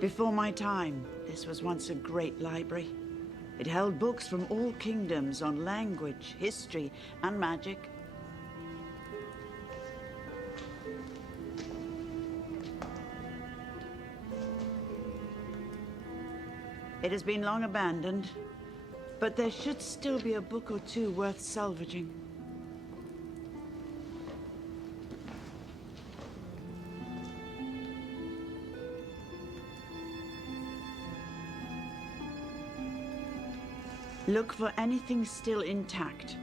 Before my time, this was once a great library. It held books from all kingdoms on language, history, and magic. It has been long abandoned, but there should still be a book or two worth salvaging. Look for anything still intact.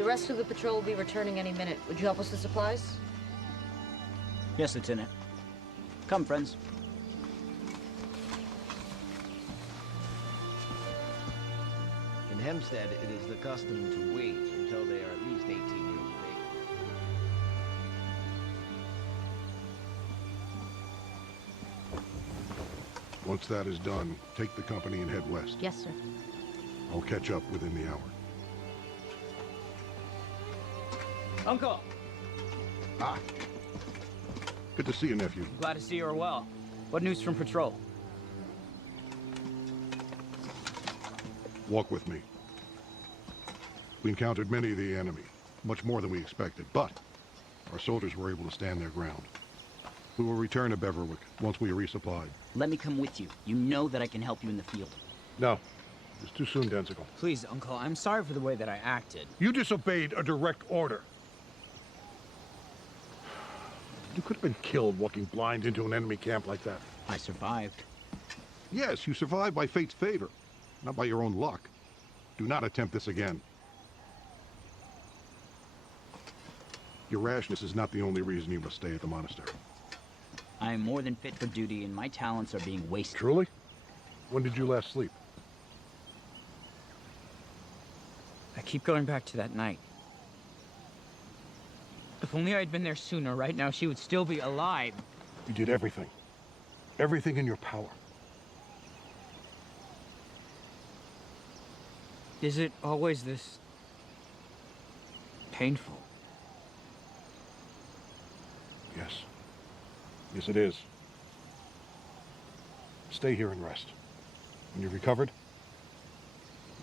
The rest of the patrol will be returning any minute. Would you help us with supplies? Yes, Lieutenant. Come, friends. In Hempstead, it is the custom to wait until they are at least 18 years of age. Once that is done, take the company and head west. Yes, sir. I'll catch up within the hour. Uncle! Ah. Good to see you, nephew. Glad to see you are well. What news from patrol? Walk with me. We encountered many of the enemy, much more than we expected, but our soldiers were able to stand their ground. We will return to Beverwick once we are resupplied. Let me come with you. You know that I can help you in the field. No, it's too soon, Densicle. Please, Uncle, I'm sorry for the way that I acted. You disobeyed a direct order. You could have been killed walking blind into an enemy camp like that. I survived. Yes, you survived by fate's favor, not by your own luck. Do not attempt this again. Your rashness is not the only reason you must stay at the monastery. I am more than fit for duty, and my talents are being wasted. Truly? When did you last sleep? I keep going back to that night. If only I'd been there sooner, right now she would still be alive. You did everything. Everything in your power. Is it always this painful? Yes. Yes, it is. Stay here and rest. When you've recovered,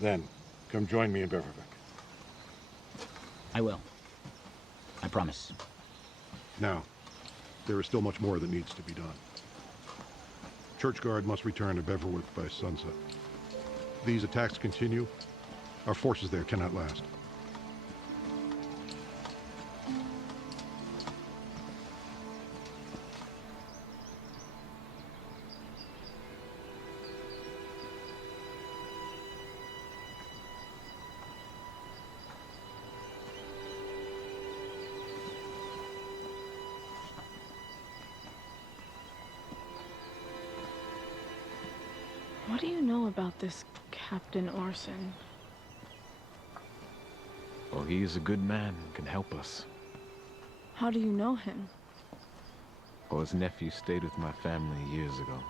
then come join me in Beverwick. I will. I promise. Now, there is still much more that needs to be done. Churchguard must return to Beverwick by sunset. If these attacks continue, our forces there cannot last. What do you know about this Captain Orson? Well, he is a good man and can help us. How do you know him? Well, his nephew stayed with my family years ago.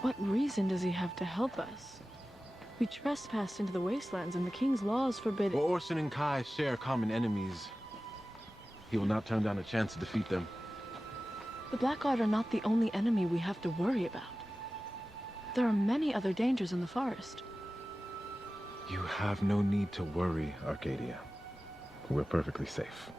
What reason does he have to help us? We trespassed into the wastelands and the king's laws forbid— Well, Orson and Kai share common enemies. He will not turn down a chance to defeat them. The Blackguard are not the only enemy we have to worry about. There are many other dangers in the forest. You have no need to worry, Arcadia. We're perfectly safe.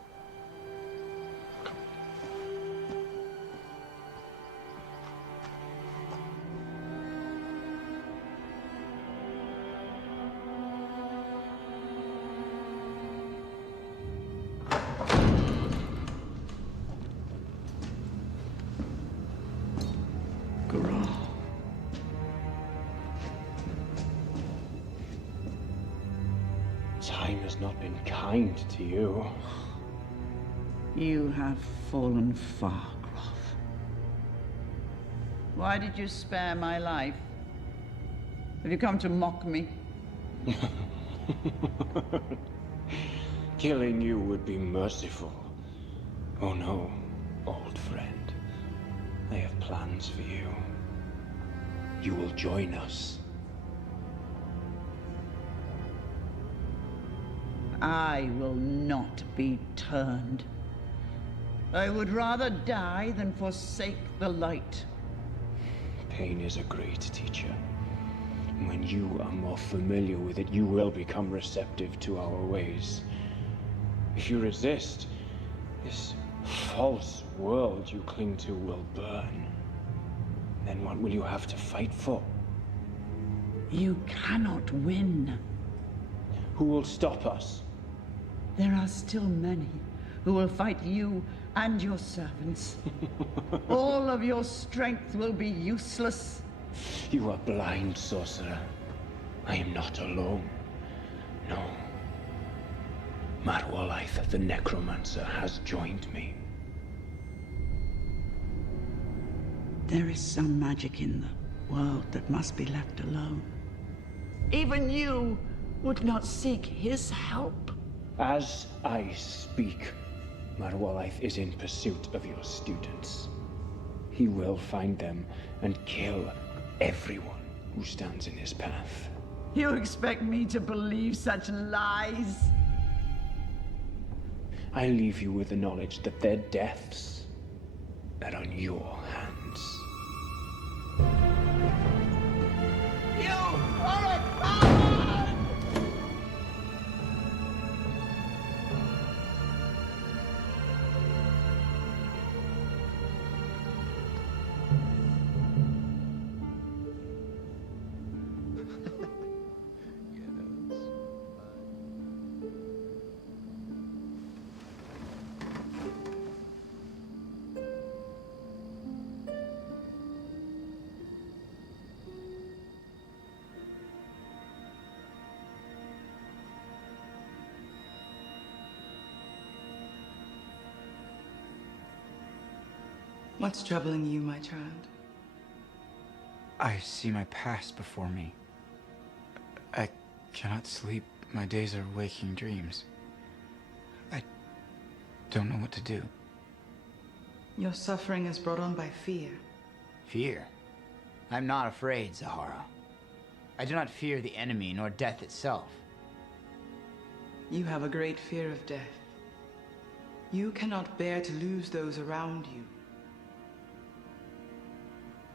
Time has not been kind to you. You have fallen far, Groff. Why did you spare my life? Have you come to mock me? Killing you would be merciful. Oh no, old friend. I have plans for you. You will join us. I will not be turned. I would rather die than forsake the light. Pain is a great teacher. When you are more familiar with it, you will become receptive to our ways. If you resist, this false world you cling to will burn. Then what will you have to fight for? You cannot win. Who will stop us? There are still many who will fight you and your servants. All of your strength will be useless. You are blind, sorcerer. I am not alone. No. Marwalaith the Necromancer has joined me. There is some magic in the world that must be left alone. Even you would not seek his help. As I speak, Marwalaith is in pursuit of your students. He will find them and kill everyone who stands in his path. You expect me to believe such lies? I leave you with the knowledge that their deaths are on your hands. You are a coward! What's troubling you, my child? I see my past before me. I cannot sleep. My days are waking dreams. I don't know what to do. Your suffering is brought on by fear. Fear? I'm not afraid, Zahara. I do not fear the enemy nor death itself. You have a great fear of death. You cannot bear to lose those around you.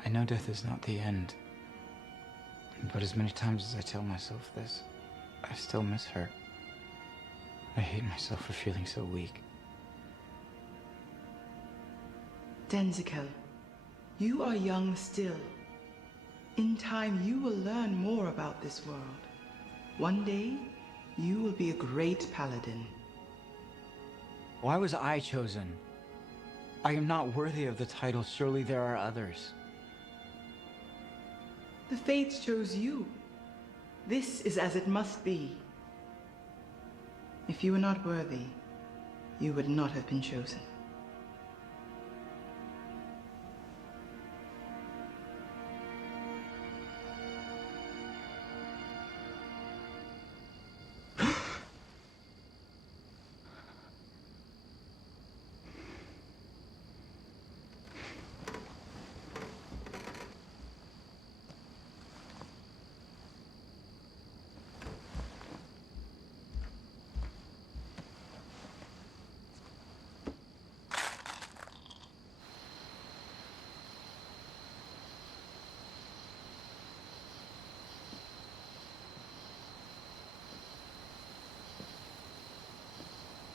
I know death is not the end. But as many times as I tell myself this, I still miss her. I hate myself for feeling so weak. Denzikel, you are young still. In time, you will learn more about this world. One day, you will be a great paladin. Why was I chosen? I am not worthy of the title. Surely there are others. The fates chose you. This is as it must be. If you were not worthy, you would not have been chosen.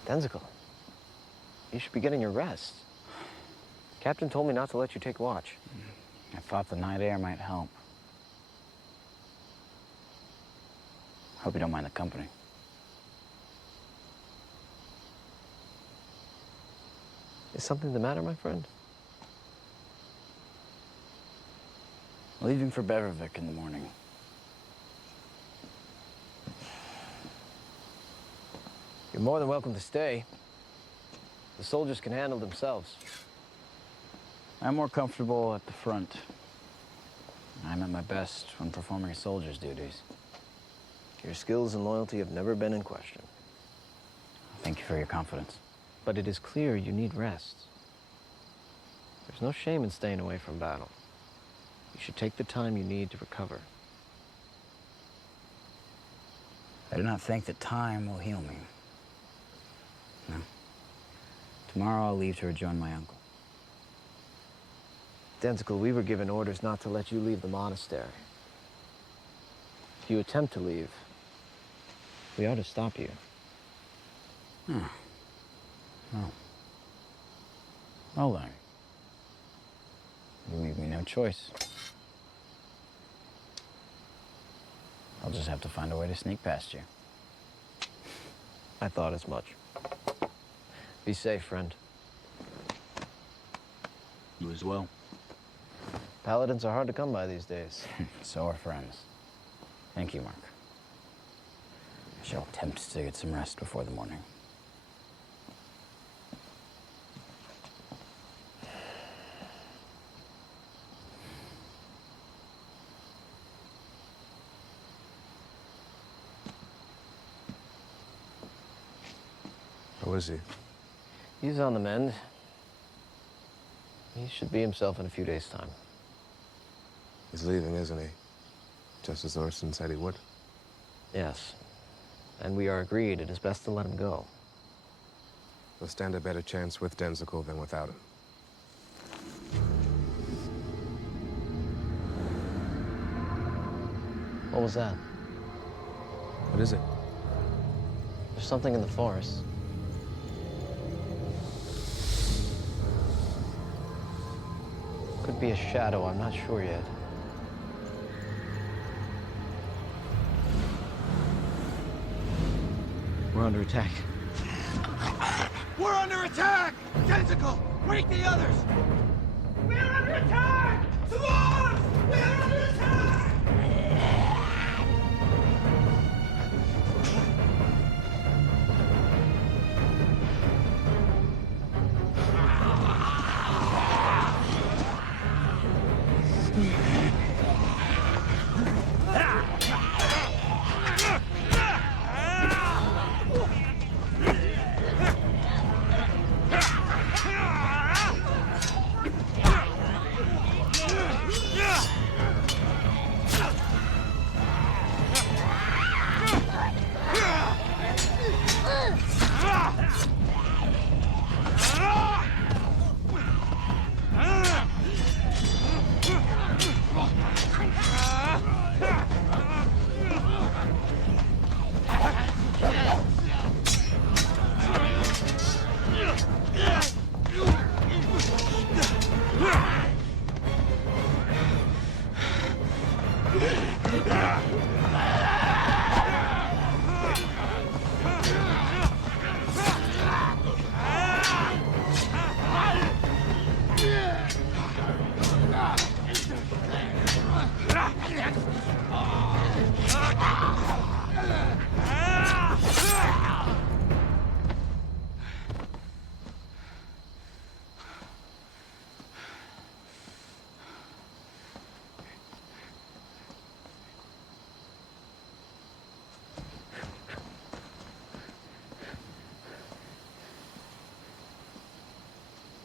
Denzikel, you should be getting your rest. Captain told me not to let you take watch. I thought the night air might help. Hope you don't mind the company. Is something the matter, my friend? Leaving for Bevervik in the morning. You're more than welcome to stay. The soldiers can handle themselves. I'm more comfortable at the front. I'm at my best when performing a soldier's duties. Your skills and loyalty have never been in question. Thank you for your confidence. But it is clear you need rest. There's no shame in staying away from battle. You should take the time you need to recover. I do not think that time will heal me. No. Tomorrow I'll leave to rejoin my uncle. Denzikel, we were given orders not to let you leave the monastery. If you attempt to leave, we ought to stop you. Oh. Well then. You leave me no choice. I'll just have to find a way to sneak past you. I thought as much. Be safe, friend. You as well. Paladins are hard to come by these days. So are friends. Thank you, Mark. I shall attempt to get some rest before the morning. How is he? He's on the mend. He should be himself in a few days' time. He's leaving, isn't he? Just as Orson said he would. Yes. And we are agreed it is best to let him go. We'll stand a better chance with Denzical than without him. What was that? What is it? There's something in the forest. Could be a shadow, I'm not sure yet. We're under attack. We're under attack! Denzical, wake the others! We're under attack! Swarms! We're under attack!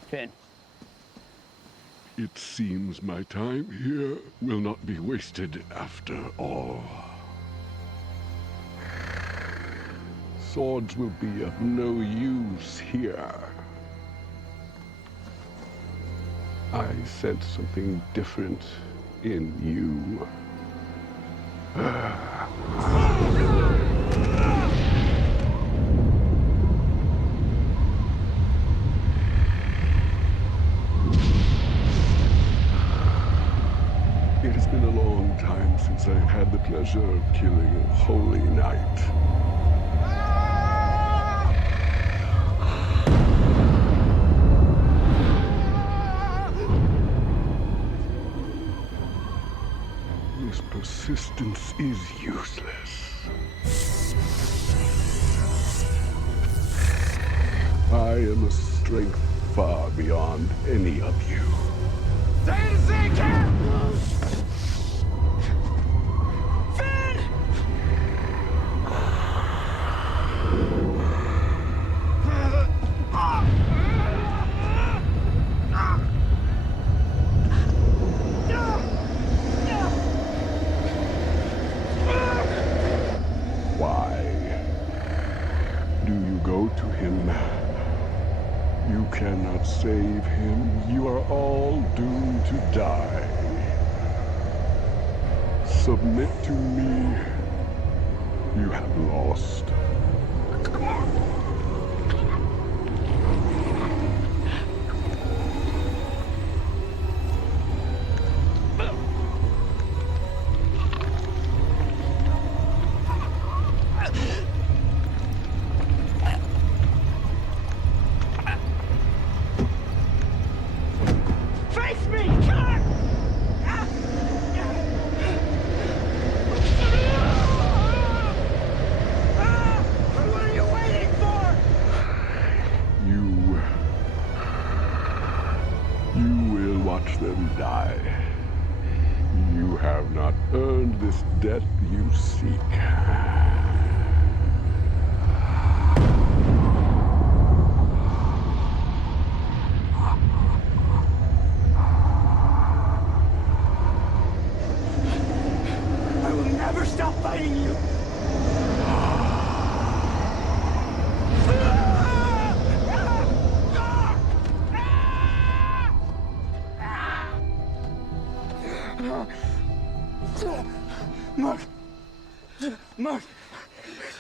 Finn. It seems my time here will not be wasted after all. Swords will be of no use here. I sense something different in you. It has been a long time since I've had the pleasure of killing a holy knight. This persistence is useless. I am a strength far beyond any of you. Stay to see, Cap! Finn! Why do you go to him? You cannot save him. You are all doomed to die. Submit to me. You have lost. Face me! Killer! What are you waiting for? You will watch them die. You have not earned this death you seek.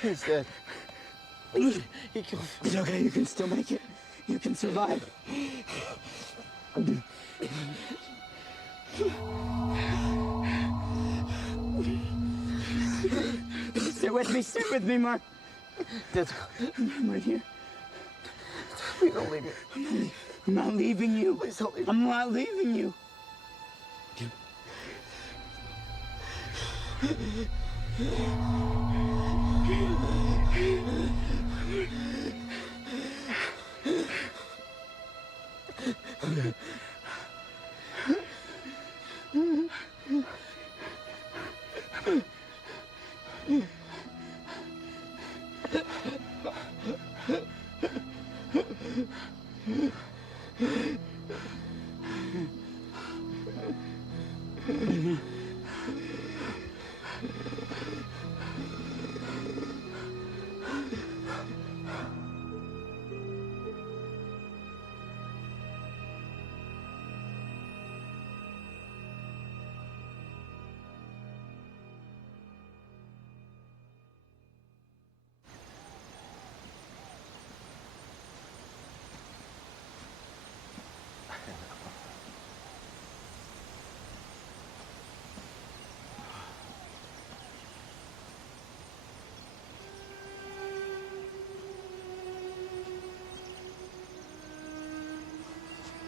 He's dead. He killed. It's okay, you can still make it. You can survive. Stay with me, Mark. I'm right here. Please don't leave me. I'm not leaving you. Please don't leave me. I'm not leaving you.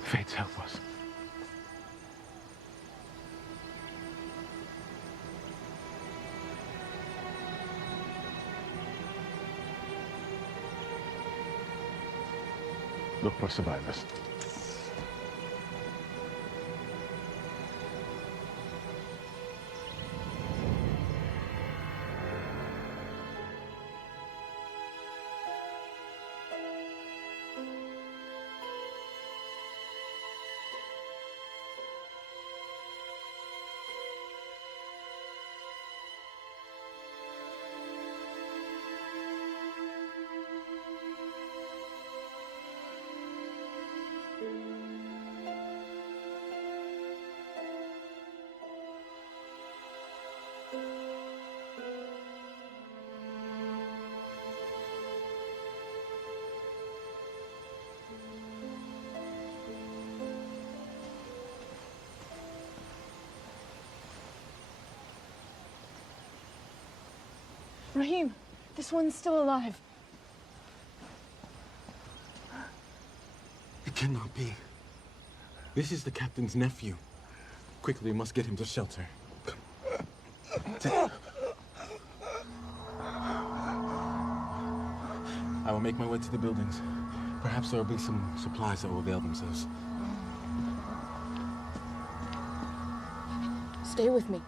Fates, help us. Look for survivors. Rahim, this one's still alive. It cannot be. This is the captain's nephew. Quickly, we must get him to shelter. I will make my way to the buildings. Perhaps there will be some supplies that will avail themselves. Stay with me.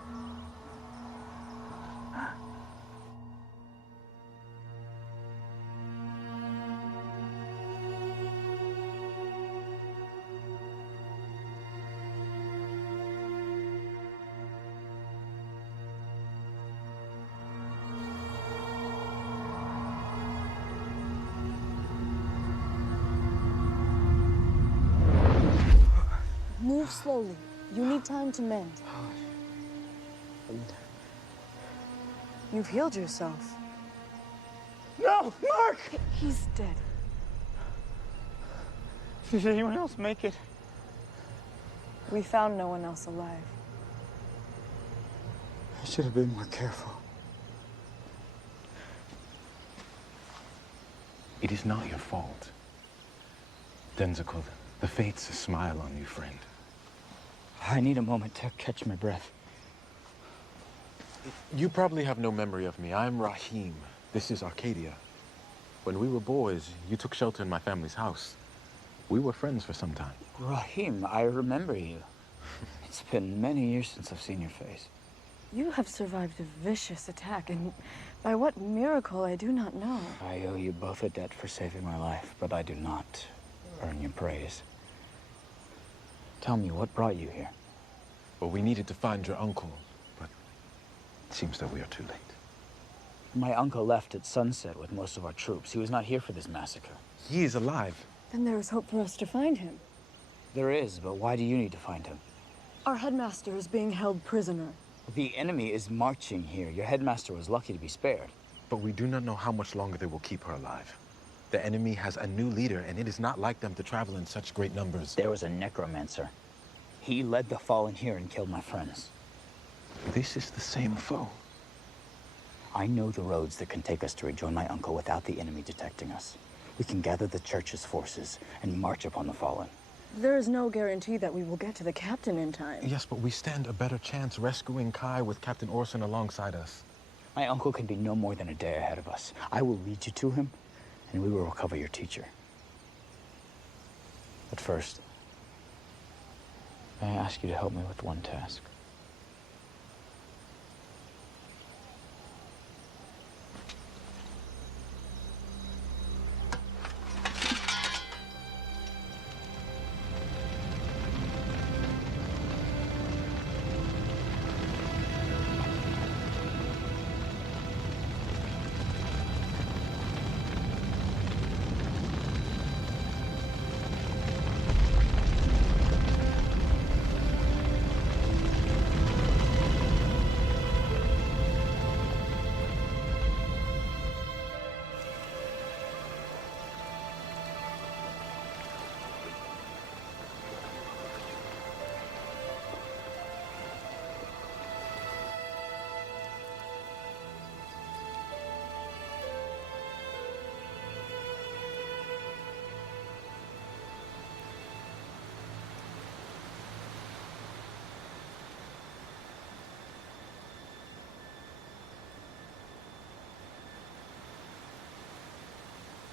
Move slowly. You need time to mend. You've healed yourself. No, Mark! He's dead. Did anyone else make it? We found no one else alive. I should have been more careful. It is not your fault. Denzical, the fates smile on you, friend. I need a moment to catch my breath. You probably have no memory of me. I'm Rahim. This is Arcadia. When we were boys, you took shelter in my family's house. We were friends for some time. Rahim, I remember you. It's been many years since I've seen your face. You have survived a vicious attack, and by what miracle I do not know. I owe you both a debt for saving my life, but I do not earn your praise. Tell me, what brought you here? Well, we needed to find your uncle, but it seems that we are too late. My uncle left at sunset with most of our troops. He was not here for this massacre. He is alive. Then there is hope for us to find him. There is, but why do you need to find him? Our headmaster is being held prisoner. The enemy is marching here. Your headmaster was lucky to be spared. But we do not know how much longer they will keep her alive. The enemy has a new leader, and it is not like them to travel in such great numbers. There was a necromancer. He led the fallen here and killed my friends. This is the same foe. I know the roads that can take us to rejoin my uncle without the enemy detecting us. We can gather the church's forces and march upon the fallen. There is no guarantee that we will get to the captain in time. Yes, but we stand a better chance rescuing Kai with Captain Orson alongside us. My uncle can be no more than a day ahead of us. I will lead you to him, and we will recover your teacher. But first, may I ask you to help me with one task?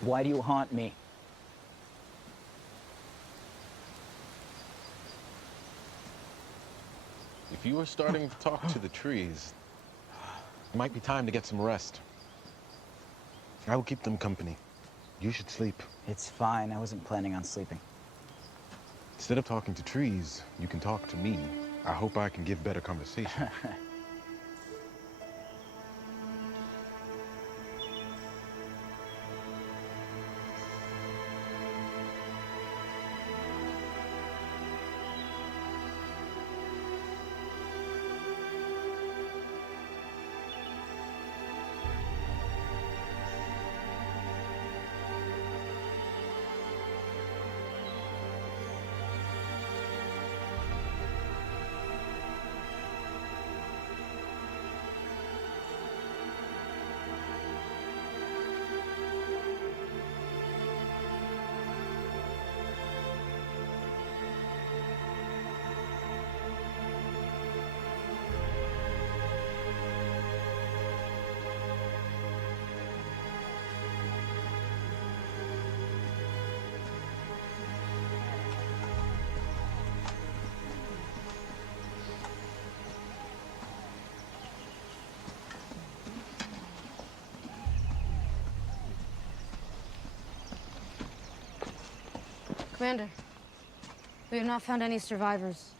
Why do you haunt me? If you are starting to talk to the trees, it might be time to get some rest. I will keep them company. You should sleep. It's fine. I wasn't planning on sleeping. Instead of talking to trees, you can talk to me. I hope I can give better conversation. Commander, we have not found any survivors.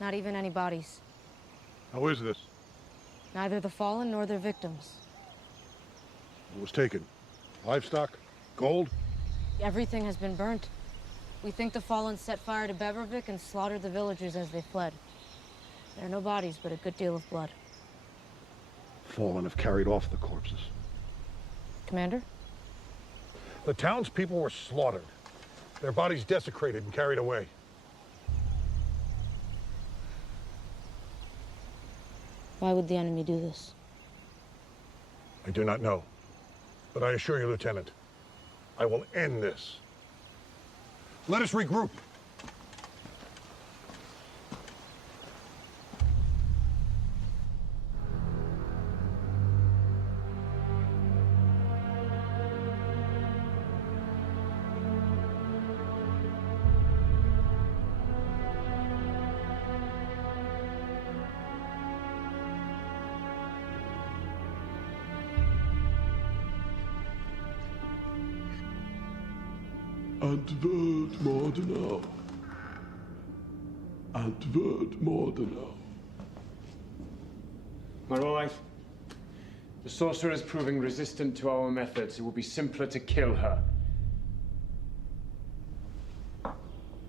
Not even any bodies. How is this? Neither the fallen nor their victims. What was taken? Livestock? Gold? Everything has been burnt. We think the fallen set fire to Bevervik and slaughtered the villagers as they fled. There are no bodies, but a good deal of blood. Fallen have carried off the corpses. Commander? The townspeople were slaughtered. Their bodies desecrated and carried away. Why would the enemy do this? I do not know. But I assure you, Lieutenant, I will end this. Let us regroup. Advert Mordenau. Advert Mordenau. My wife, the sorcerer is proving resistant to our methods. It will be simpler to kill her.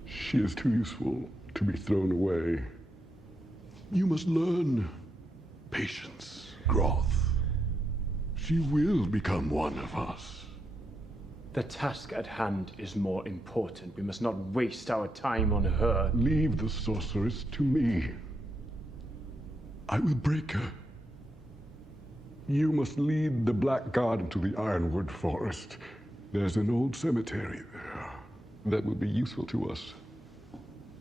She is too useful to be thrown away. You must learn patience, growth. She will become one of us. The task at hand is more important. We must not waste our time on her. Leave the sorceress to me. I will break her. You must lead the Black God into the Ironwood Forest. There's an old cemetery there that will be useful to us.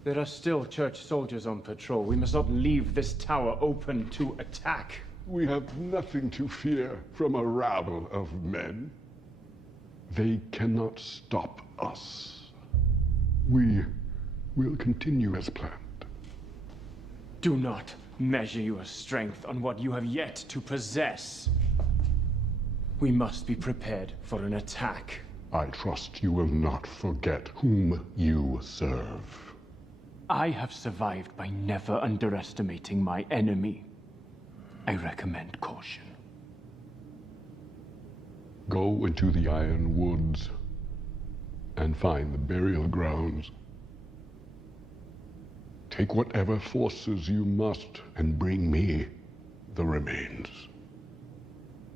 There are still church soldiers on patrol. We must not leave this tower open to attack. We have nothing to fear from a rabble of men. They cannot stop us. We will continue as planned. Do not measure your strength on what you have yet to possess. We must be prepared for an attack. I trust you will not forget whom you serve. I have survived by never underestimating my enemy. I recommend caution. Go into the Iron Woods and find the burial grounds. Take whatever forces you must and bring me the remains.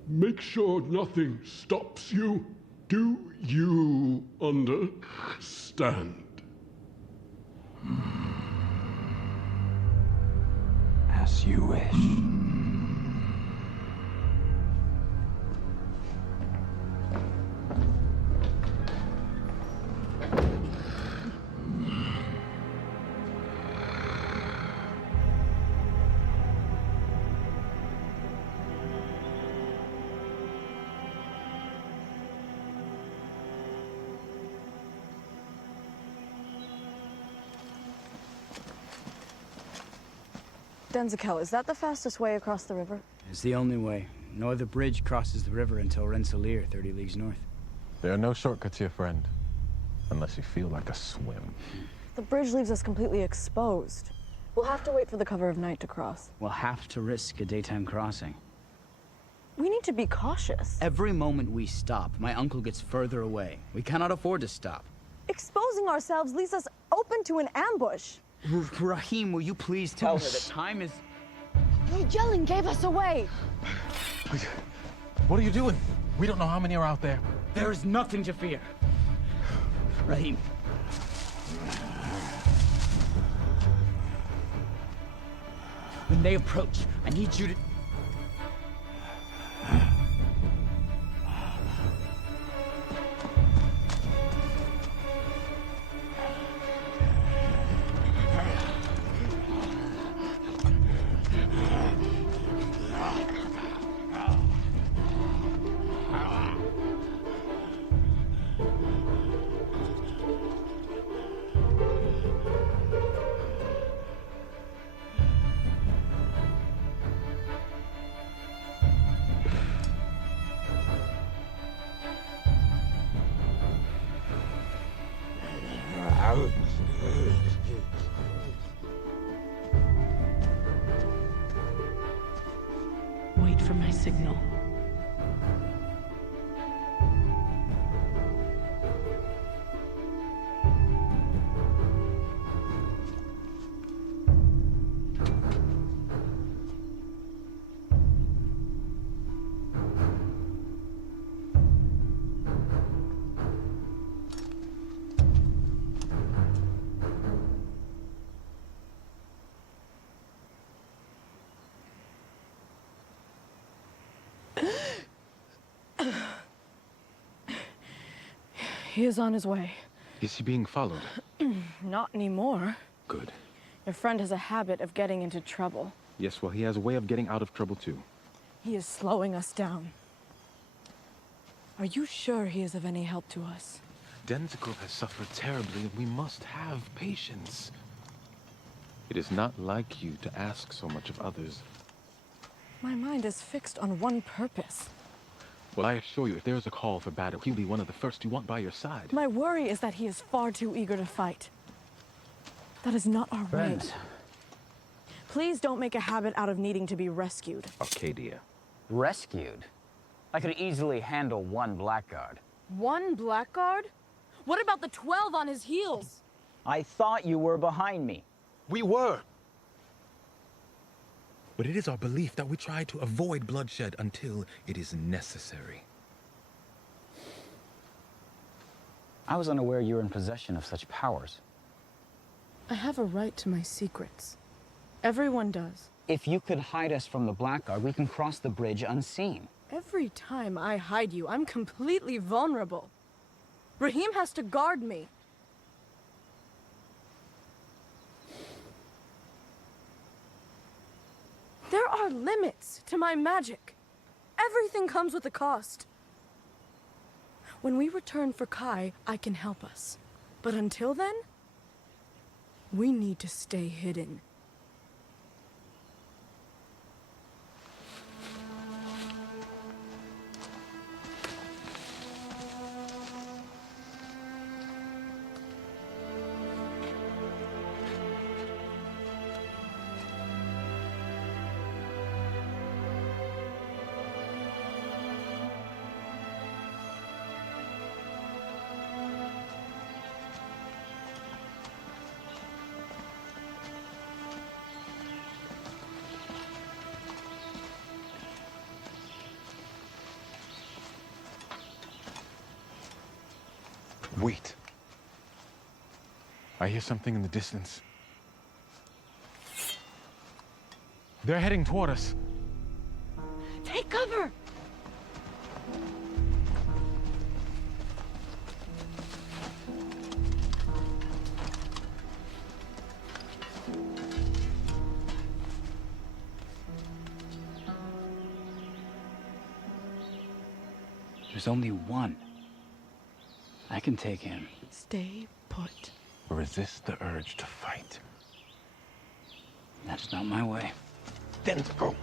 Make sure nothing stops you. Do you understand? As you wish. Denzikel, is that the fastest way across the river? It's the only way. No other bridge crosses the river until Rensselaer, 30 leagues north. There are no shortcuts here, friend. Unless you feel like a swim. The bridge leaves us completely exposed. We'll have to wait for the cover of night to cross. We'll have to risk a daytime crossing. We need to be cautious. Every moment we stop, my uncle gets further away. We cannot afford to stop. Exposing ourselves leaves us open to an ambush. Rahim, will you please tell her that time is... Your yelling gave us away. Wait, what are you doing? We don't know how many are out there. There is nothing to fear. Rahim. When they approach, I need you to... Wait for my signal. He is on his way. Is he being followed? Not anymore. Good. Your friend has a habit of getting into trouble. Yes, well, he has a way of getting out of trouble, too. He is slowing us down. Are you sure he is of any help to us? Denzikel has suffered terribly, and we must have patience. It is not like you to ask so much of others. My mind is fixed on one purpose. Well, I assure you, if there is a call for battle, he'll be one of the first you want by your side. My worry is that he is far too eager to fight. That is not our way. Please don't make a habit out of needing to be rescued. Arcadia. Rescued? I could easily handle one blackguard. One blackguard? What about the 12 on his heels? I thought you were behind me. We were. But it is our belief that we try to avoid bloodshed until it is necessary. I was unaware you were in possession of such powers. I have a right to my secrets. Everyone does. If you could hide us from the Blackguard, we can cross the bridge unseen. Every time I hide you, I'm completely vulnerable. Raheem has to guard me. There are limits to my magic. Everything comes with a cost. When we return for Kai, I can help us. But until then, we need to stay hidden. Wait. I hear something in the distance. They're heading toward us. Take cover! There's only one. I can take him. Stay put. Resist the urge to fight. That's not my way. Then go.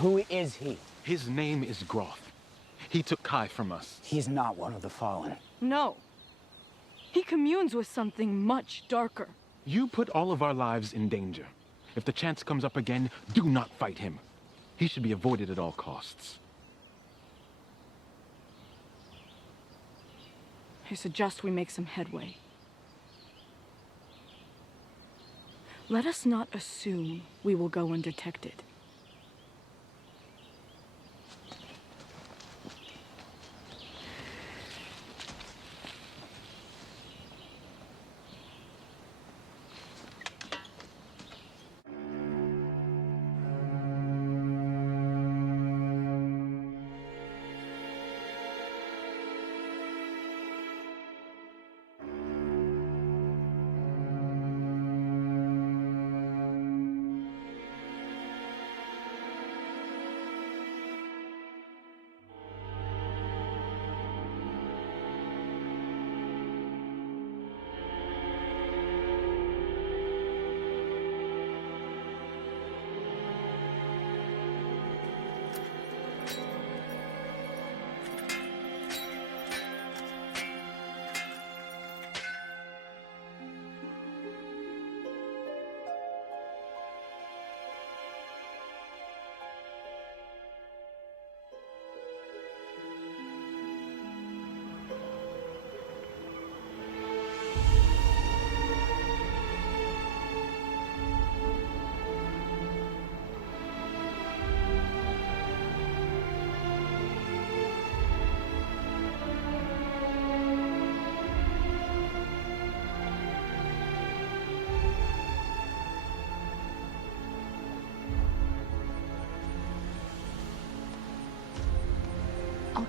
Who is he? His name is Groth. He took Kai from us. He's not one of the Fallen. No. He communes with something much darker. You put all of our lives in danger. If the chance comes up again, do not fight him. He should be avoided at all costs. I suggest we make some headway. Let us not assume we will go undetected.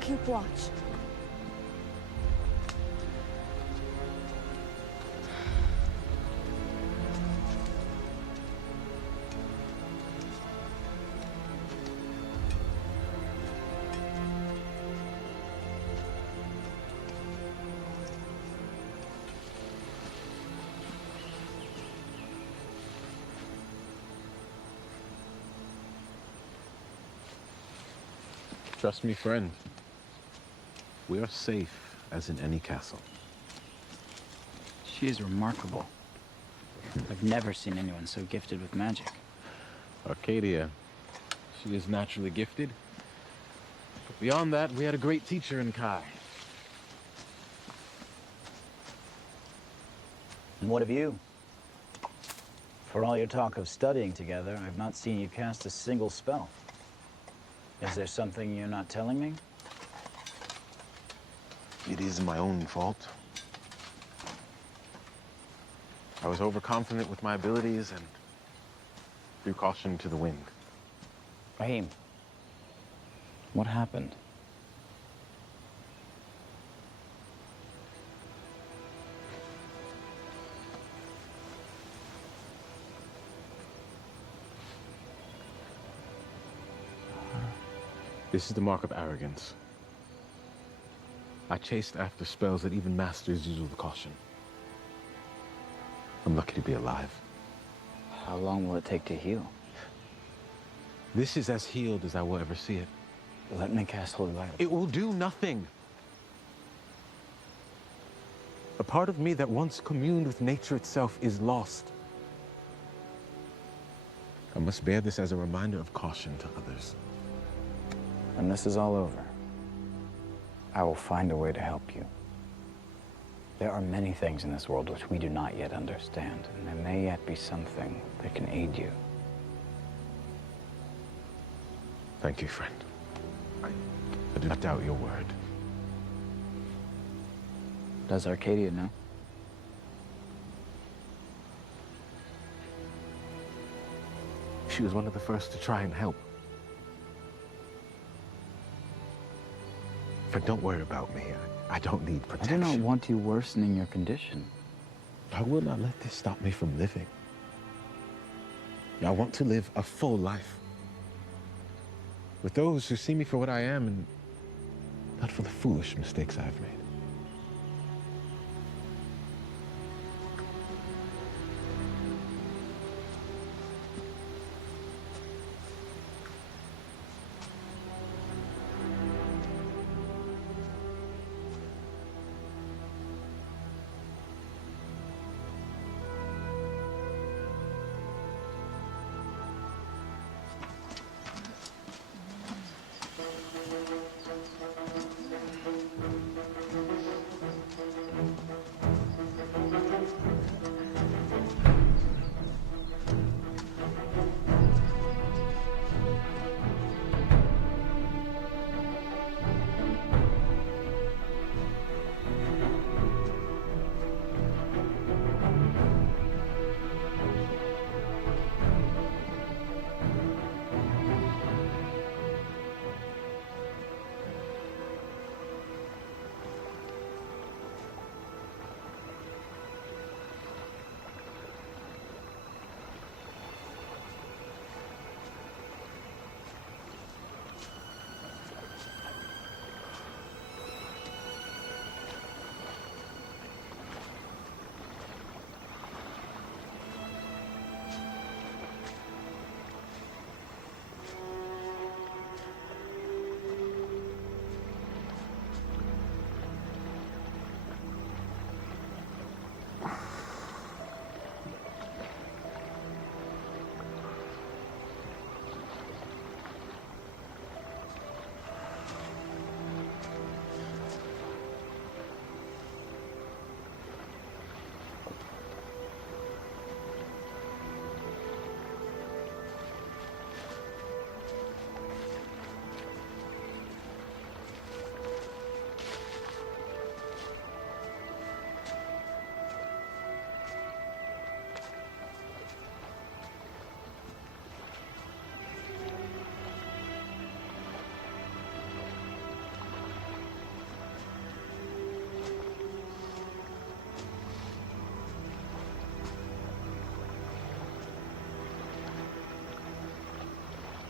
keep watch. Trust me, friend. We are safe as in any castle. She is remarkable. I've never seen anyone so gifted with magic. Arcadia, she is naturally gifted. But beyond that, we had a great teacher in Kai. And what of you? For all your talk of studying together, I've not seen you cast a single spell. Is there something you're not telling me? It is my own fault. I was overconfident with my abilities and threw caution to the wind. Rahim, what happened? This is the mark of arrogance. I chased after spells that even masters use with caution. I'm lucky to be alive. How long will it take to heal? This is as healed as I will ever see it. Let me cast Holy Light. It will do nothing. A part of me that once communed with nature itself is lost. I must bear this as a reminder of caution to others. When this is all over, I will find a way to help you. There are many things in this world which we do not yet understand, and there may yet be something that can aid you. Thank you, friend. I do not doubt your word. Does Arcadia know? She was one of the first to try and help. Friend, don't worry about me. I don't need protection. I do not want you worsening your condition. I will not let this stop me from living. I want to live a full life. With those who see me for what I am and not for the foolish mistakes I've made.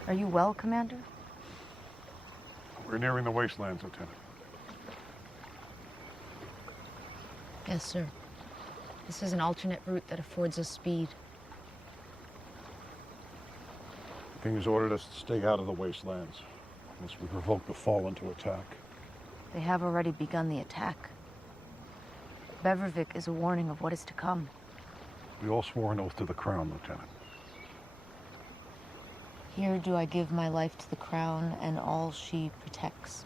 Are you well, Commander? We're nearing the wastelands, Lieutenant. Yes, sir. This is an alternate route that affords us speed. The King has ordered us to stay out of the wastelands, unless we provoke the Fallen to attack. They have already begun the attack. Bevervik is a warning of what is to come. We all swore an oath to the Crown, Lieutenant. Here do I give my life to the Crown and all she protects.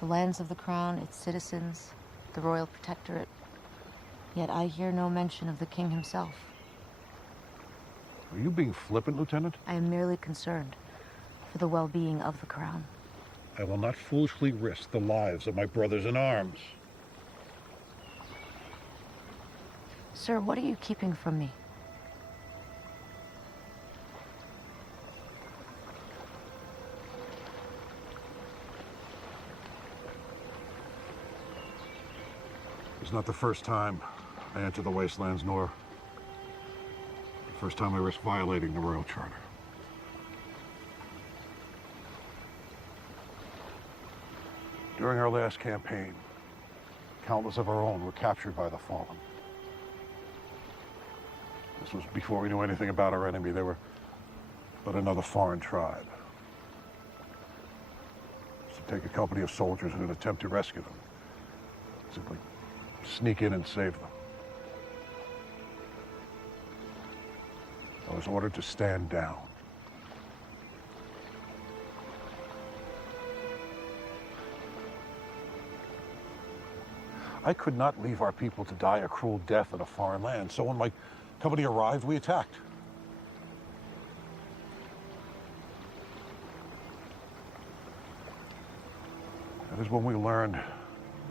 The lands of the Crown, its citizens, the Royal Protectorate. Yet I hear no mention of the King himself. Are you being flippant, Lieutenant? I am merely concerned for the well-being of the Crown. I will not foolishly risk the lives of my brothers in arms. Sir, what are you keeping from me? It's not the first time I entered the wastelands, nor the first time I risked violating the Royal Charter. During our last campaign, countless of our own were captured by the Fallen. This was before we knew anything about our enemy. They were but another foreign tribe. To take a company of soldiers in an attempt to rescue them. Simply sneak in and save them. I was ordered to stand down. I could not leave our people to die a cruel death in a foreign land, so when my company arrived, we attacked. That is when we learned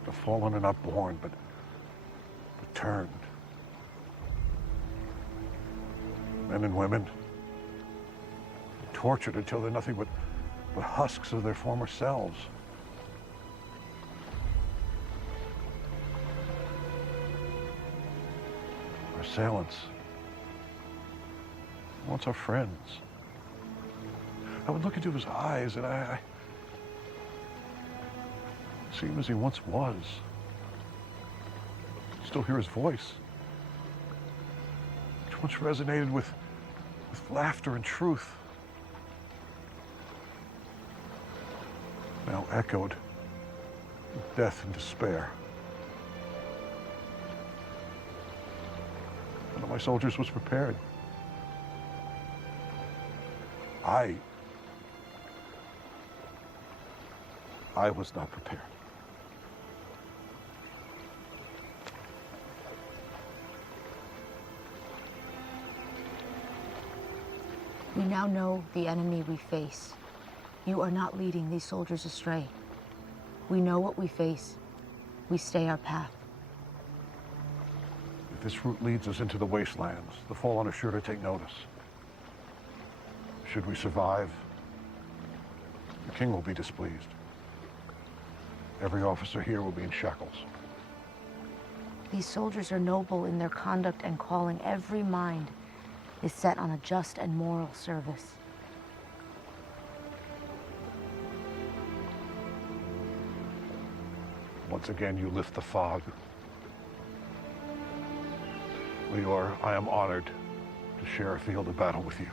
the Fallen are not born, but turned. Men and women, tortured until they're nothing but husks of their former selves. Our assailants, once our friends. I would look into his eyes and I see him as he once was. Still hear his voice, which once resonated with laughter and truth. Now echoed with death and despair. One of my soldiers was prepared. I was not prepared. We now know the enemy we face. You are not leading these soldiers astray. We know what we face. We stay our path. If this route leads us into the wastelands, the Fallen are sure to take notice. Should we survive, the King will be displeased. Every officer here will be in shackles. These soldiers are noble in their conduct and calling. Every mind is set on a just and moral service. Once again, you lift the fog. Leor, I am honored to share a field of battle with you.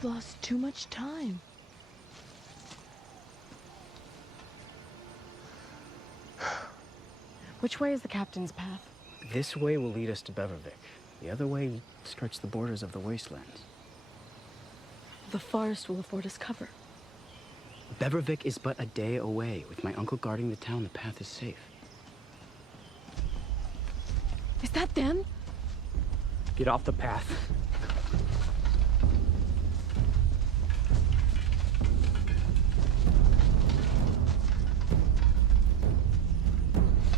We've lost too much time. Which way is the captain's path? This way will lead us to Bevervik. The other way starts the borders of the wastelands. The forest will afford us cover. Bevervik is but a day away. With my uncle guarding the town, the path is safe. Is that them? Get off the path.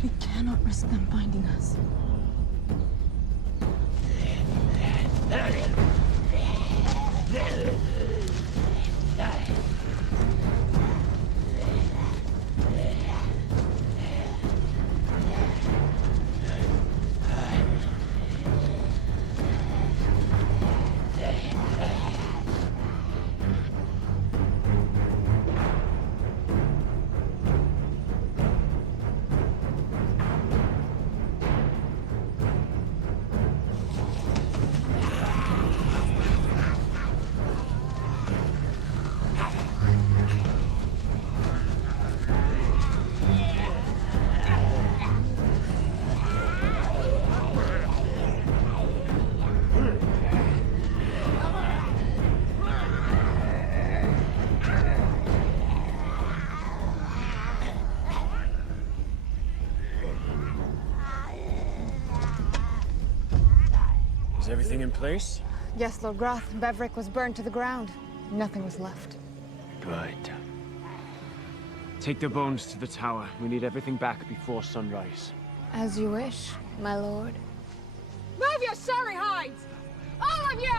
We cannot risk them finding us. Is everything in place? Yes, Lord Groth. Bevervik was burned to the ground. Nothing was left. Good. Take the bones to the tower. We need everything back before sunrise. As you wish, my lord. Move your sorry hides! All of you!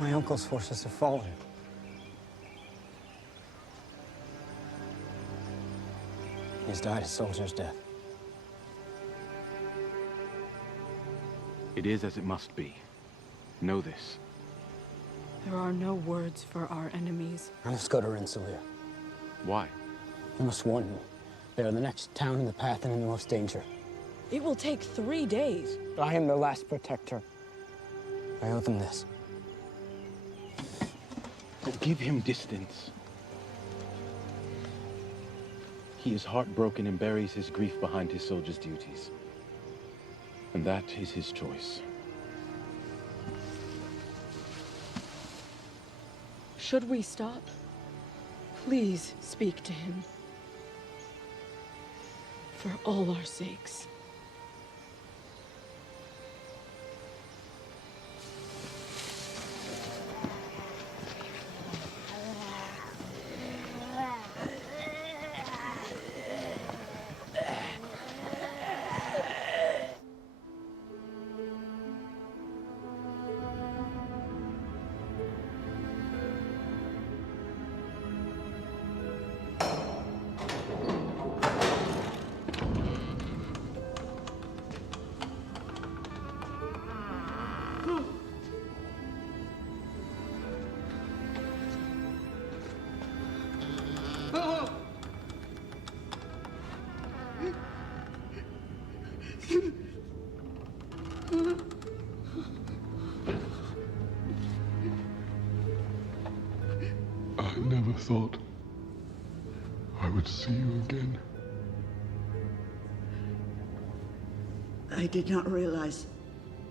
My uncle's forces have fallen. He has died a soldier's death. It is as it must be. Know this. There are no words for our enemies. I must go to Rensselaer. Why? You must warn me. They are the next town in the path and in the most danger. It will take 3 days. But I am their last protector. I owe them this. But give him distance. He is heartbroken and buries his grief behind his soldier's duties. And that is his choice. Should we stop? Please speak to him. For all our sakes. I never thought I would see you again. I did not realize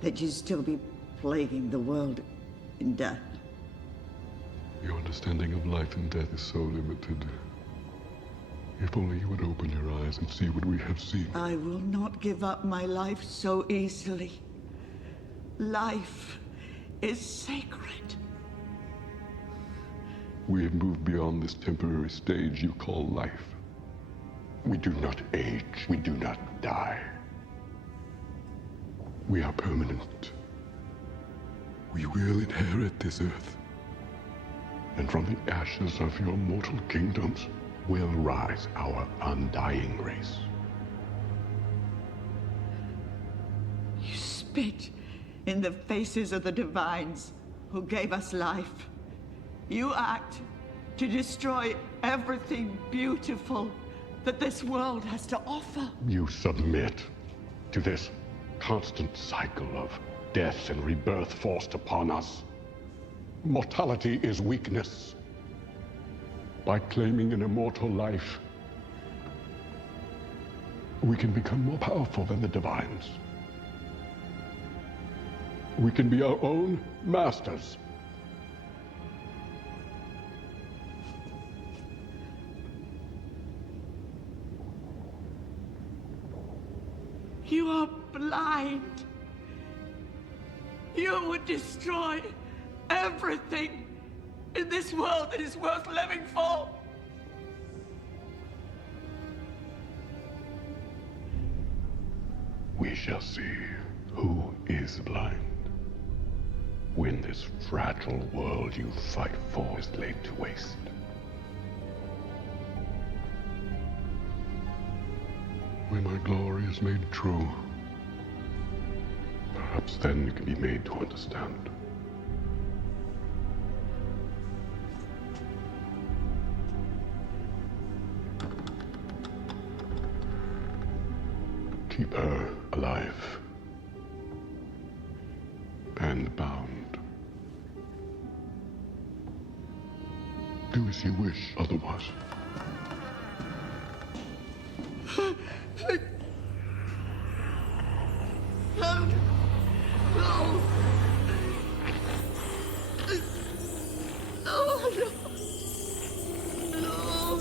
that you'd still be plaguing the world in death. Your understanding of life and death is so limited. If only you would open your eyes and see what we have seen. I will not give up my life so easily. Life is sacred. We have moved beyond this temporary stage you call life. We do not age. We do not die. We are permanent. We will inherit this earth. And from the ashes of your mortal kingdoms will rise our undying race. You spit in the faces of the divines who gave us life. You act to destroy everything beautiful that this world has to offer. You submit to this constant cycle of death and rebirth forced upon us. Mortality is weakness. By claiming an immortal life, we can become more powerful than the divines. We can be our own masters. You are blind. You would destroy everything in this world that is worth living for. We shall see who is blind when this fragile world you fight for is laid to waste. When my glory is made true, perhaps then you can be made to understand. Keep her alive and bound. Do as you wish, otherwise. No. No. No. No.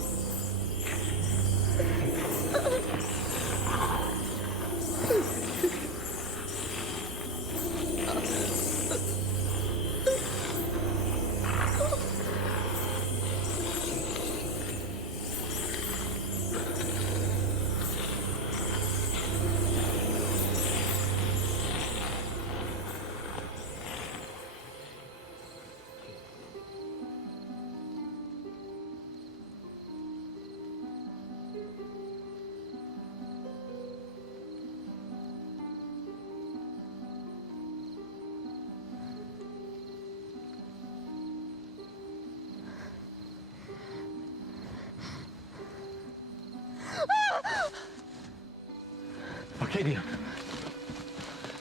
Arcadia,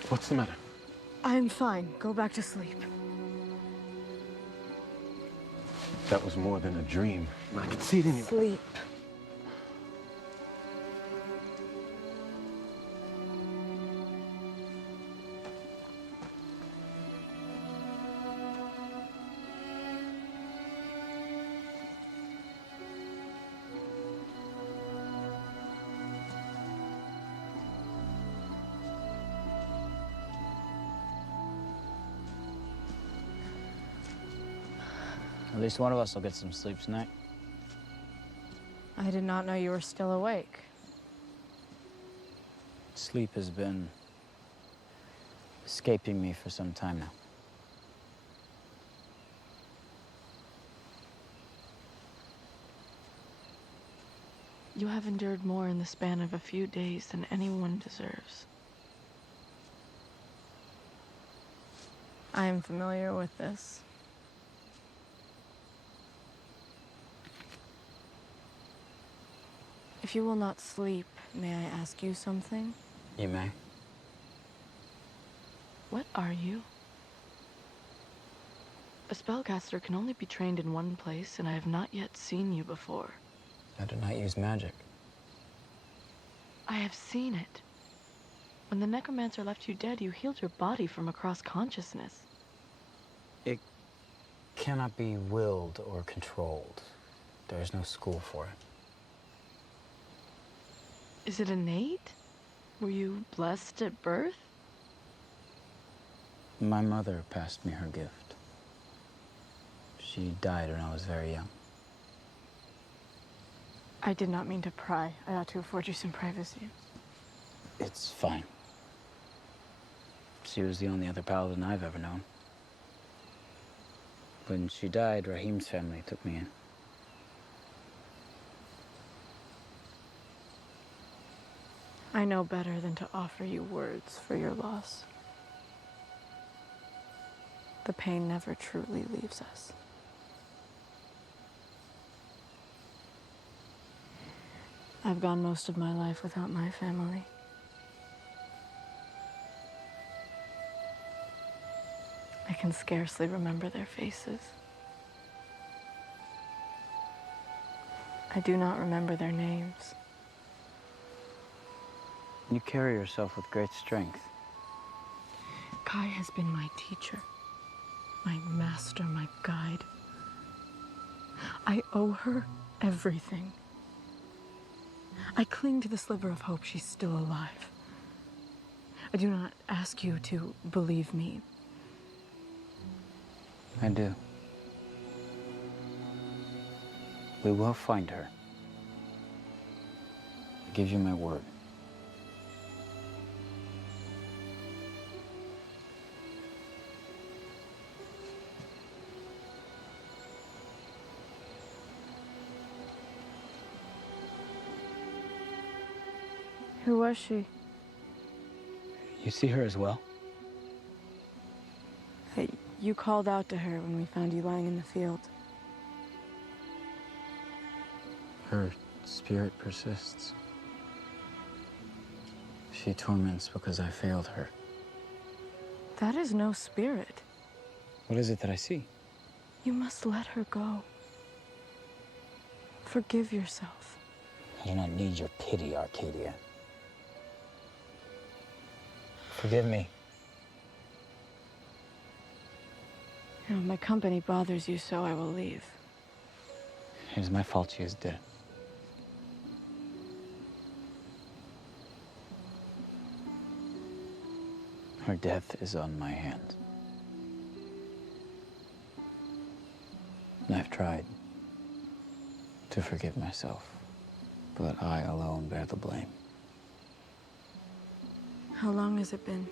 what's the matter? I'm fine. Go back to sleep. That was more than a dream. I could see it in you. Sleep. At least one of us will get some sleep tonight. I did not know you were still awake. Sleep has been escaping me for some time now. You have endured more in the span of a few days than anyone deserves. I am familiar with this. If you will not sleep, may I ask you something? You may. What are you? A spellcaster can only be trained in one place, and I have not yet seen you before. I do not use magic. I have seen it. When the necromancer left you dead, you healed your body from across consciousness. It cannot be willed or controlled. There is no school for it. Is it innate? Were you blessed at birth? My mother passed me her gift. She died when I was very young. I did not mean to pry. I ought to afford you some privacy. It's fine. She was the only other paladin I've ever known. When she died, Rahim's family took me in. I know better than to offer you words for your loss. The pain never truly leaves us. I've gone most of my life without my family. I can scarcely remember their faces. I do not remember their names. You carry yourself with great strength. Kai has been my teacher, my master, my guide. I owe her everything. I cling to the sliver of hope she's still alive. I do not ask you to believe me. I do. We will find her. I give you my word. Who was she? You see her as well? You called out to her when we found you lying in the field. Her spirit persists. She torments because I failed her. That is no spirit. What is it that I see? You must let her go. Forgive yourself. I do not need your pity, Arcadia. Forgive me. If my company bothers you so, I will leave. It is my fault she is dead. Her death is on my hands. And I've tried to forgive myself, but I alone bear the blame. How long has it been?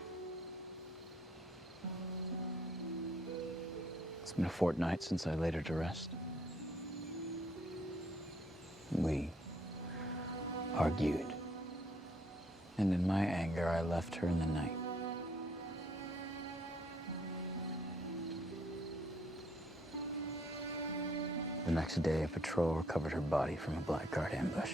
It's been a fortnight since I laid her to rest. We argued. And in my anger, I left her in the night. The next day, a patrol recovered her body from a blackguard ambush.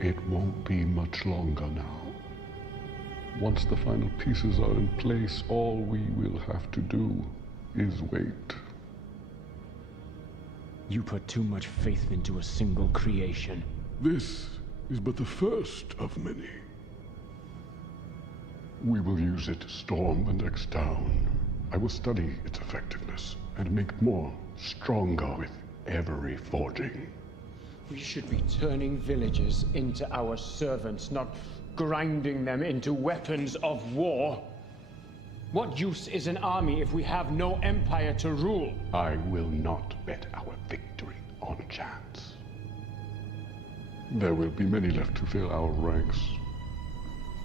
It won't be much longer now. Once the final pieces are in place, all we will have to do is wait. You put too much faith into a single creation. This is but the first of many. We will use it to storm the next town. I will study its effectiveness and make it more stronger with every forging. We should be turning villagers into our servants, not grinding them into weapons of war. What use is an army if we have no empire to rule? I will not bet our victory on chance. There will be many left to fill our ranks.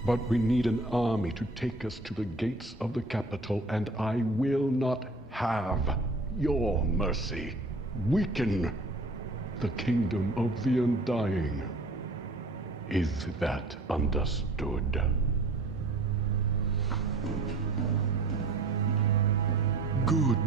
But we need an army to take us to the gates of the capital, and I will not have your mercy weaken the kingdom of the Undying. Is that understood? Good.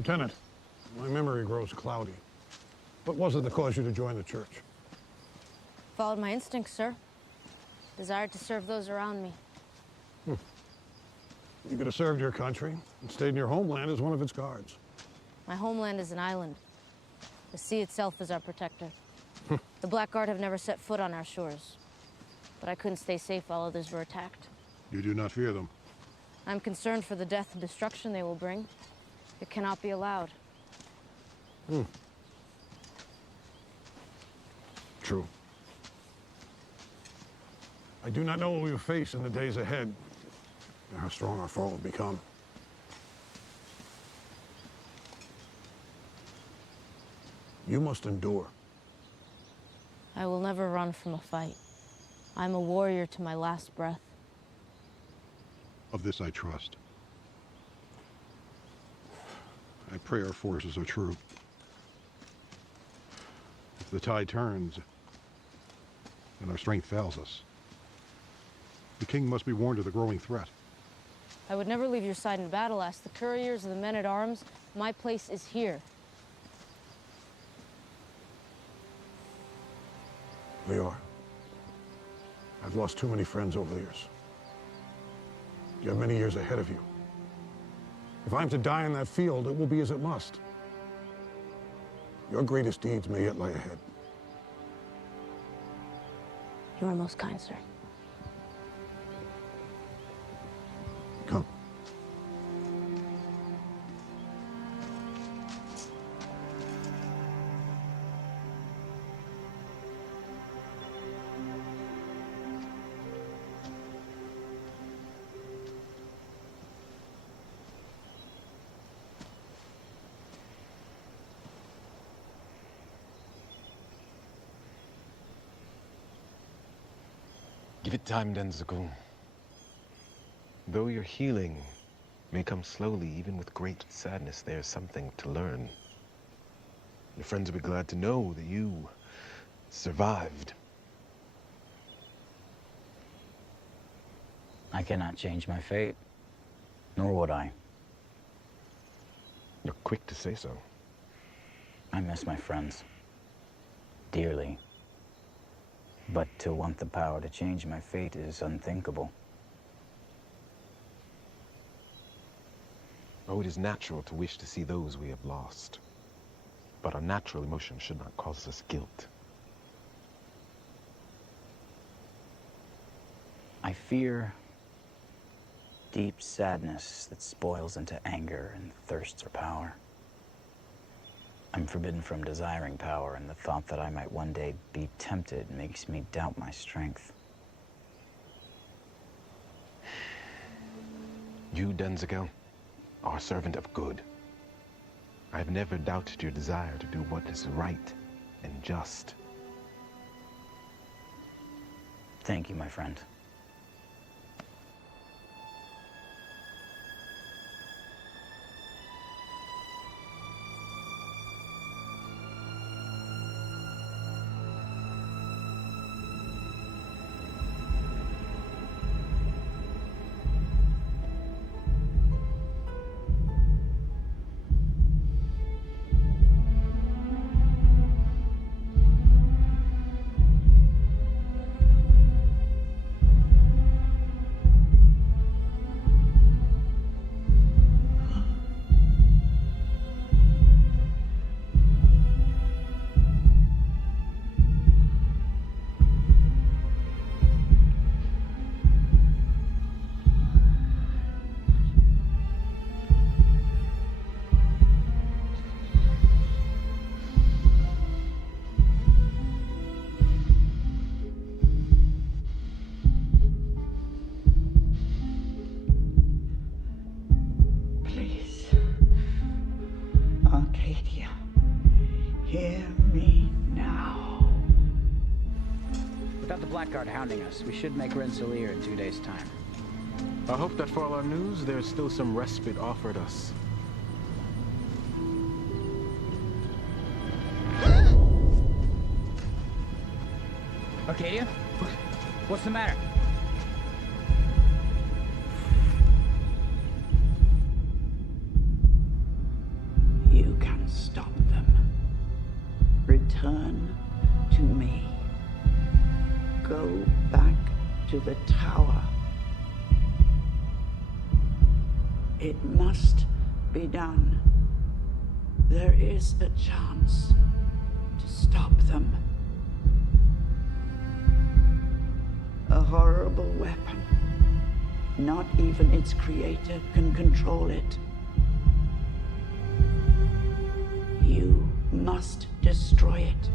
Lieutenant, my memory grows cloudy. What was it that caused you to join the church? Followed my instincts, sir. Desired to serve those around me. You could have served your country and stayed in your homeland as one of its guards. My homeland is an island. The sea itself is our protector. The Black Guard have never set foot on our shores. But I couldn't stay safe while others were attacked. You do not fear them? I'm concerned for the death and destruction they will bring. It cannot be allowed. True. I do not know what we will face in the days ahead, or how strong our foe will become. You must endure. I will never run from a fight. I'm a warrior to my last breath. Of this I trust. I pray our forces are true. If the tide turns, and our strength fails us, the king must be warned of the growing threat. I would never leave your side in battle. Ask the couriers and the men-at-arms. My place is here. Leor, I've lost too many friends over the years. You have many years ahead of you. If I'm to die in that field, it will be as it must. Your greatest deeds may yet lie ahead. You are most kind, sir. Come. Give it time, Denzical. Though your healing may come slowly, even with great sadness, there is something to learn. Your friends will be glad to know that you survived. I cannot change my fate, nor would I. You're quick to say so. I miss my friends dearly. But to want the power to change my fate is unthinkable. Oh, it is natural to wish to see those we have lost. But our natural emotion should not cause us guilt. I fear deep sadness that spoils into anger and thirsts for power. I'm forbidden from desiring power, and the thought that I might one day be tempted makes me doubt my strength. You, Denzical, are a servant of good. I have never doubted your desire to do what is right and just. Thank you, my friend. Hear me now. Without the Blackguard hounding us, we should make Rensselaer in 2 days' time. I hope that for all our news, there's still some respite offered us. Arcadia? What's the matter? the tower. It must be done. There is a chance to stop them. A horrible weapon. Not even its creator can control it. You must destroy it.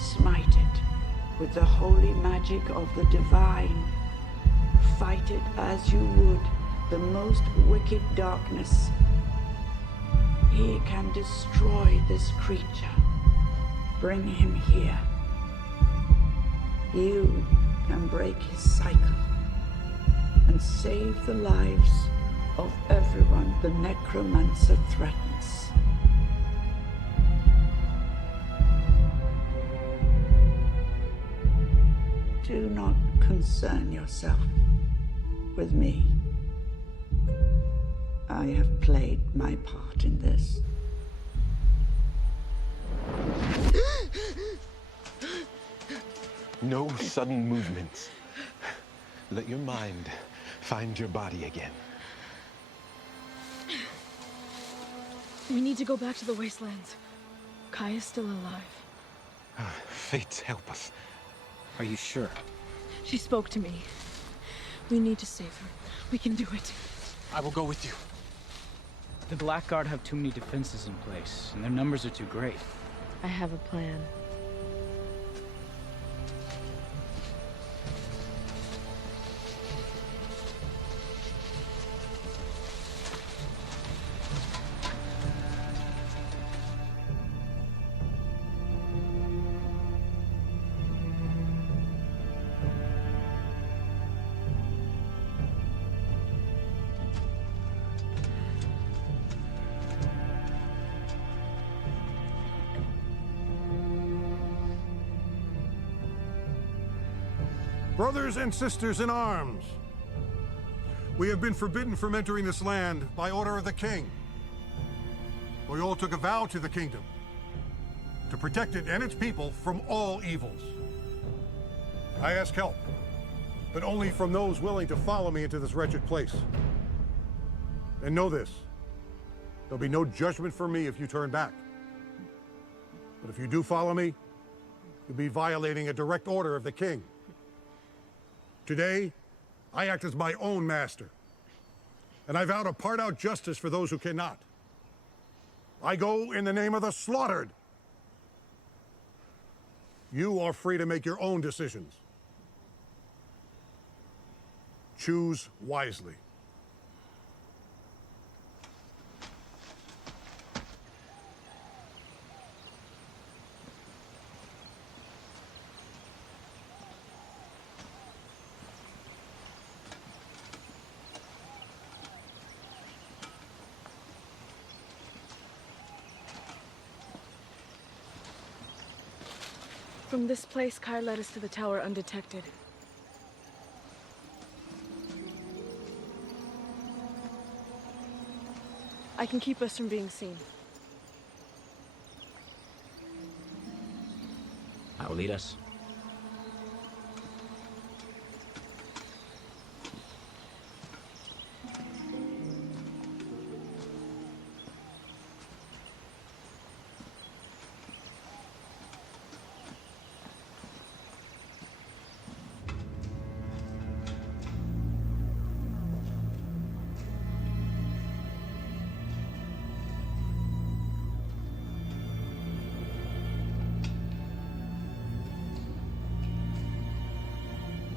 Smite it with the holy magic of the divine. Fight it as you would the most wicked darkness. He can destroy this creature. Bring him here. You can break his cycle and save the lives of everyone the necromancer threatens. Do not concern yourself with me. I have played my part in this. No sudden movements. Let your mind find your body again. We need to go back to the wastelands. Kai is still alive. Fates help us. Are you sure? She spoke to me. We need to save her. We can do it. I will go with you. The Blackguard have too many defenses in place, and their numbers are too great. I have a plan. Brothers and sisters in arms, we have been forbidden from entering this land by order of the king. We all took a vow to the kingdom to protect it and its people from all evils. I ask help, but only from those willing to follow me into this wretched place. And know this, there'll be no judgment for me if you turn back. But if you do follow me, you'll be violating a direct order of the king. Today, I act as my own master, and I vow to part out justice for those who cannot. I go in the name of the slaughtered. You are free to make your own decisions. Choose wisely. From this place, Kai led us to the tower undetected. I can keep us from being seen. I will lead us.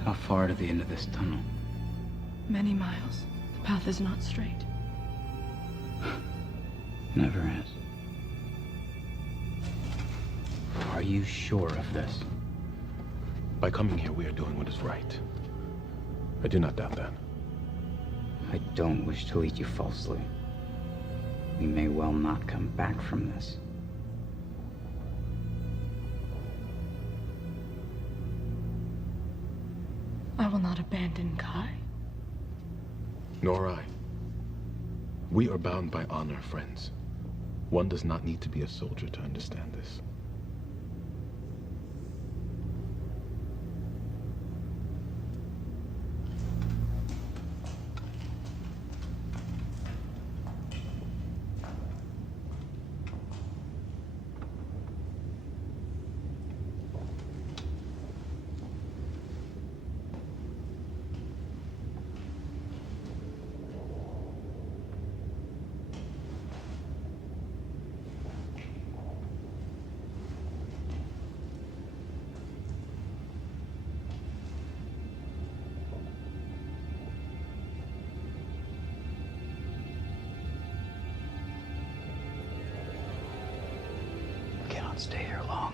How far to the end of this tunnel? Many miles. The path is not straight. Never is. Are you sure of this? By coming here, we are doing what is right. I do not doubt that. I don't wish to lead you falsely. We may well not come back from this. I will not abandon Kai. Nor I. We are bound by honor, friends. One does not need to be a soldier to understand this. not stay here long.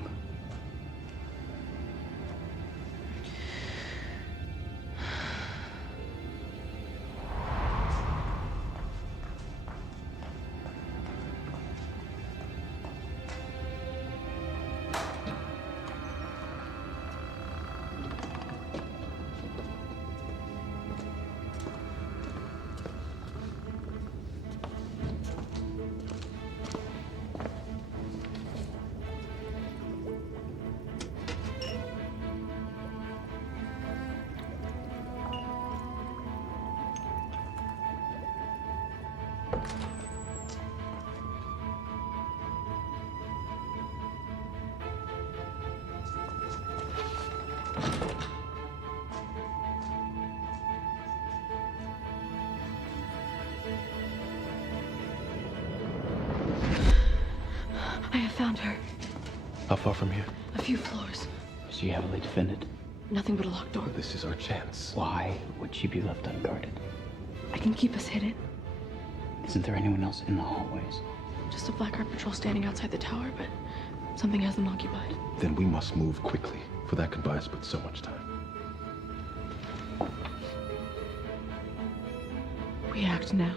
I have found her. How far from here? A few floors. Is she heavily defended? Nothing but a locked door. This is our chance. Why would she be left unguarded? I can keep us hidden. Isn't there anyone else in the hallways? Just a Blackguard patrol standing outside the tower, but something has them occupied. Then we must move quickly, for that can buy us but so much time. We act now.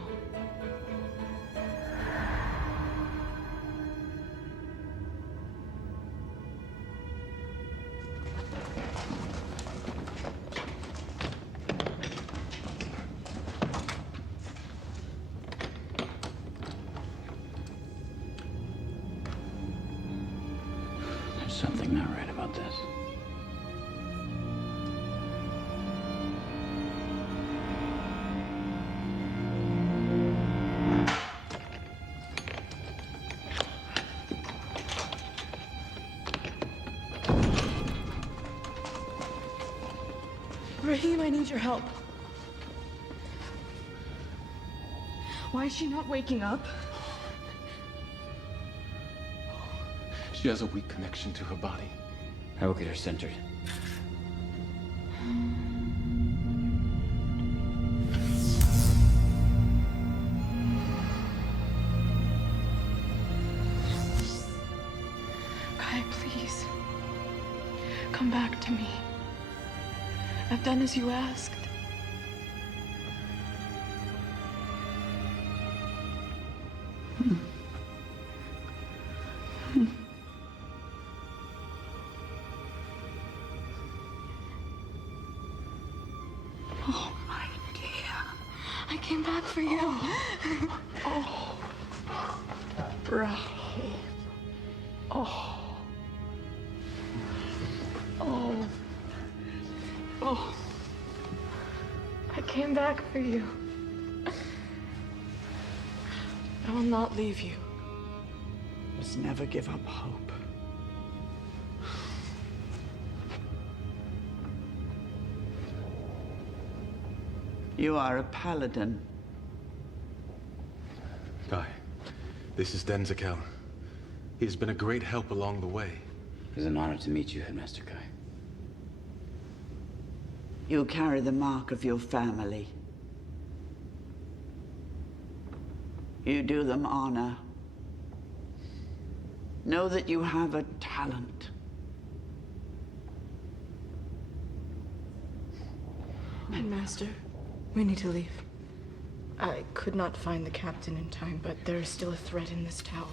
There's something not right about this. Rahim, I need your help. Why is she not waking up? She has a weak connection to her body. I will get her centered. Kai, please. Come back to me. I've done as you asked. Oh, my dear. I came back for you. Oh. Rahim. Oh. Oh. Oh. I came back for you. I will not leave you. Must never give up hope. You are a paladin. Guy, this is Denzikel. He has been a great help along the way. It was an honor to meet you, Headmaster Kai. You carry the mark of your family. You do them honor. Know that you have a talent. Headmaster, we need to leave. I could not find the captain in time, but there is still a threat in this tower.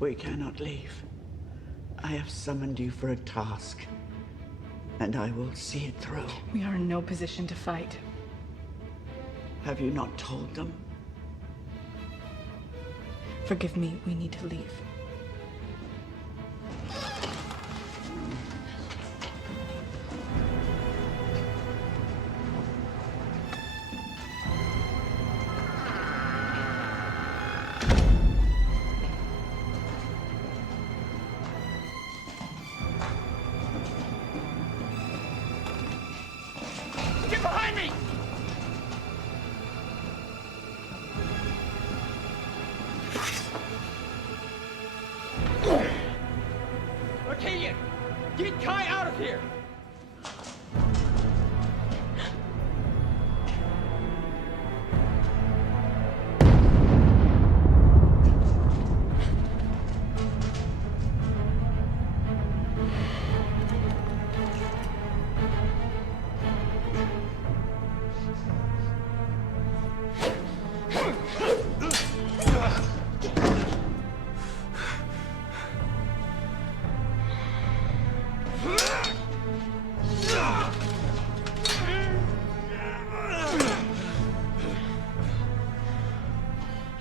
We cannot leave. I have summoned you for a task, and I will see it through. We are in no position to fight. Have you not told them? Forgive me, we need to leave. Get behind me!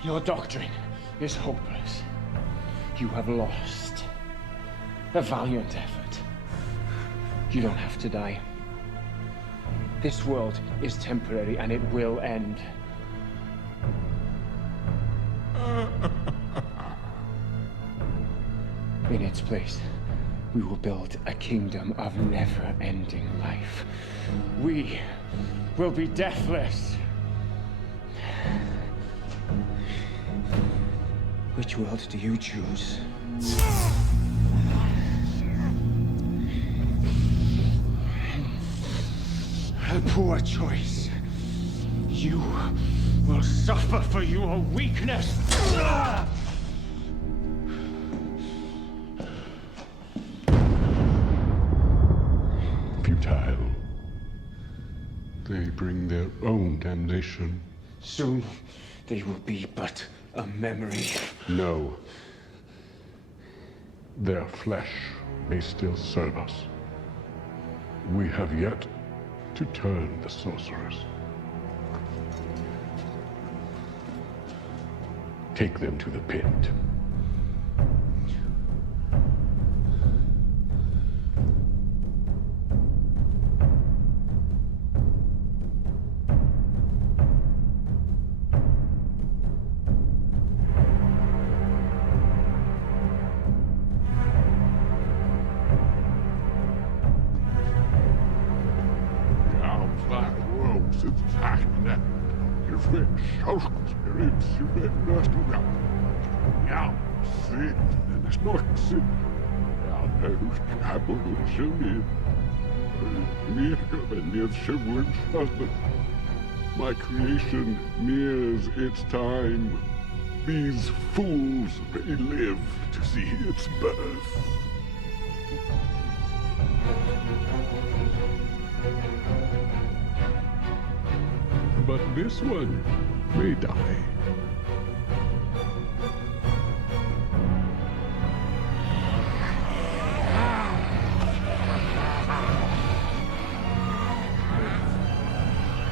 Your doctrine is hopeless. You have lost a valiant effort. You don't have to die. This world is temporary and it will end. In its place, we will build a kingdom of never-ending life. We will be deathless. Which world do you choose? A poor choice. You will suffer for your weakness. Futile. They bring their own damnation. Soon, they will be but a memory. No. Their flesh may still serve us. We have yet to turn the sorcerers. Take them to the pit. My creation nears its time. These fools may live to see its birth. But this one may die.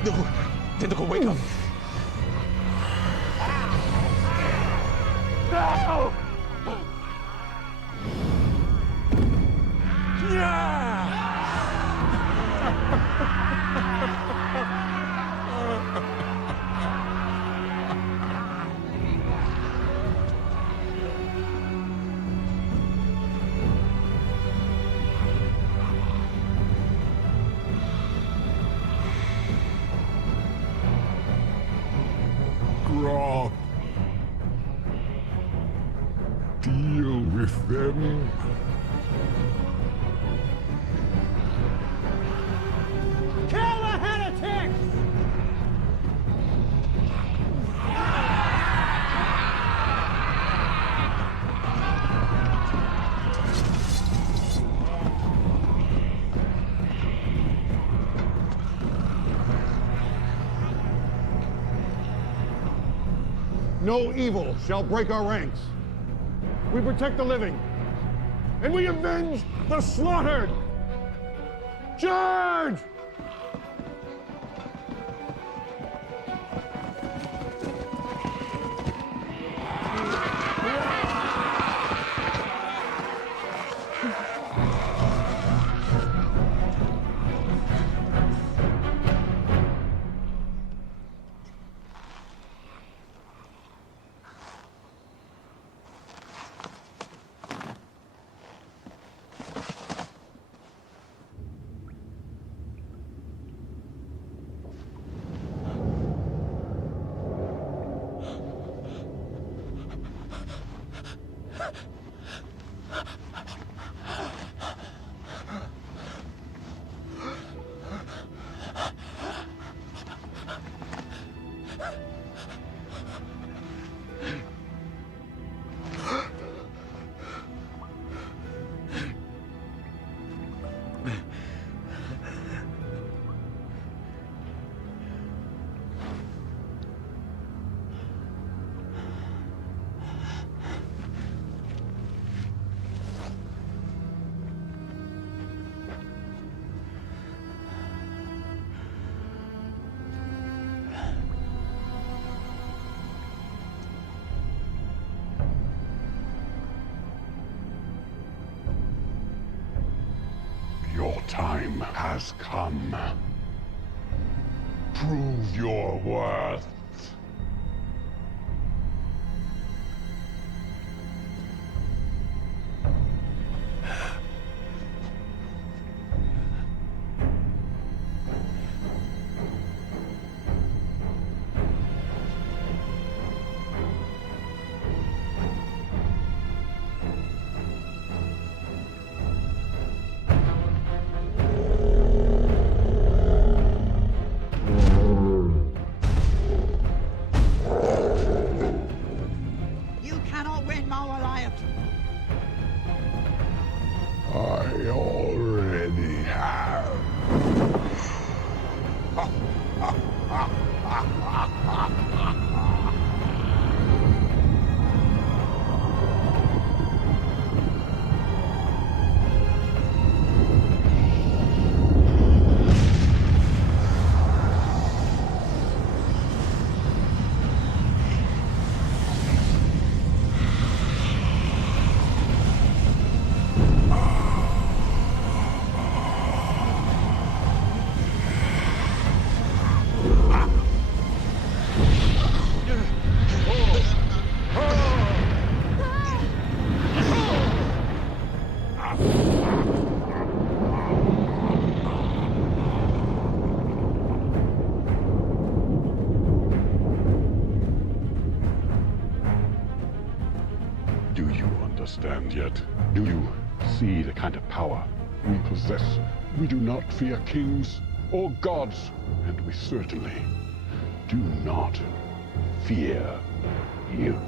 No! Tentacle, wake up! No! Groth. Deal with them. Kill the heretics! No evil shall break our ranks. We protect the living, and we avenge the slaughtered. Charge! time has come. Prove your worth. You cannot win, Mawaliat. I already have. Do you understand yet? Do you see the kind of power we possess? We do not fear kings or gods, and we certainly do not fear you.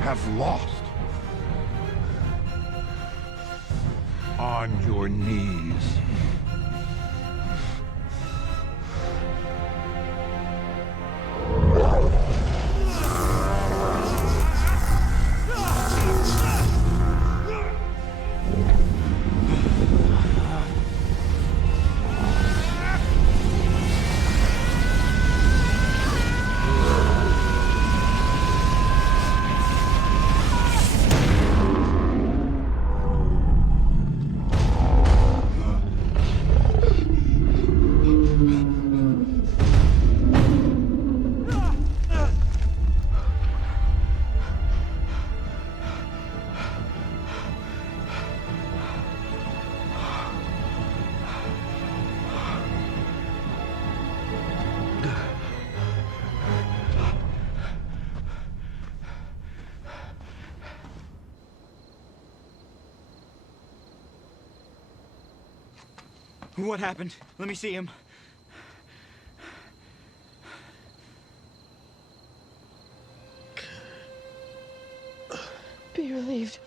Have lost. On your knees. What happened? Let me see him. Be relieved.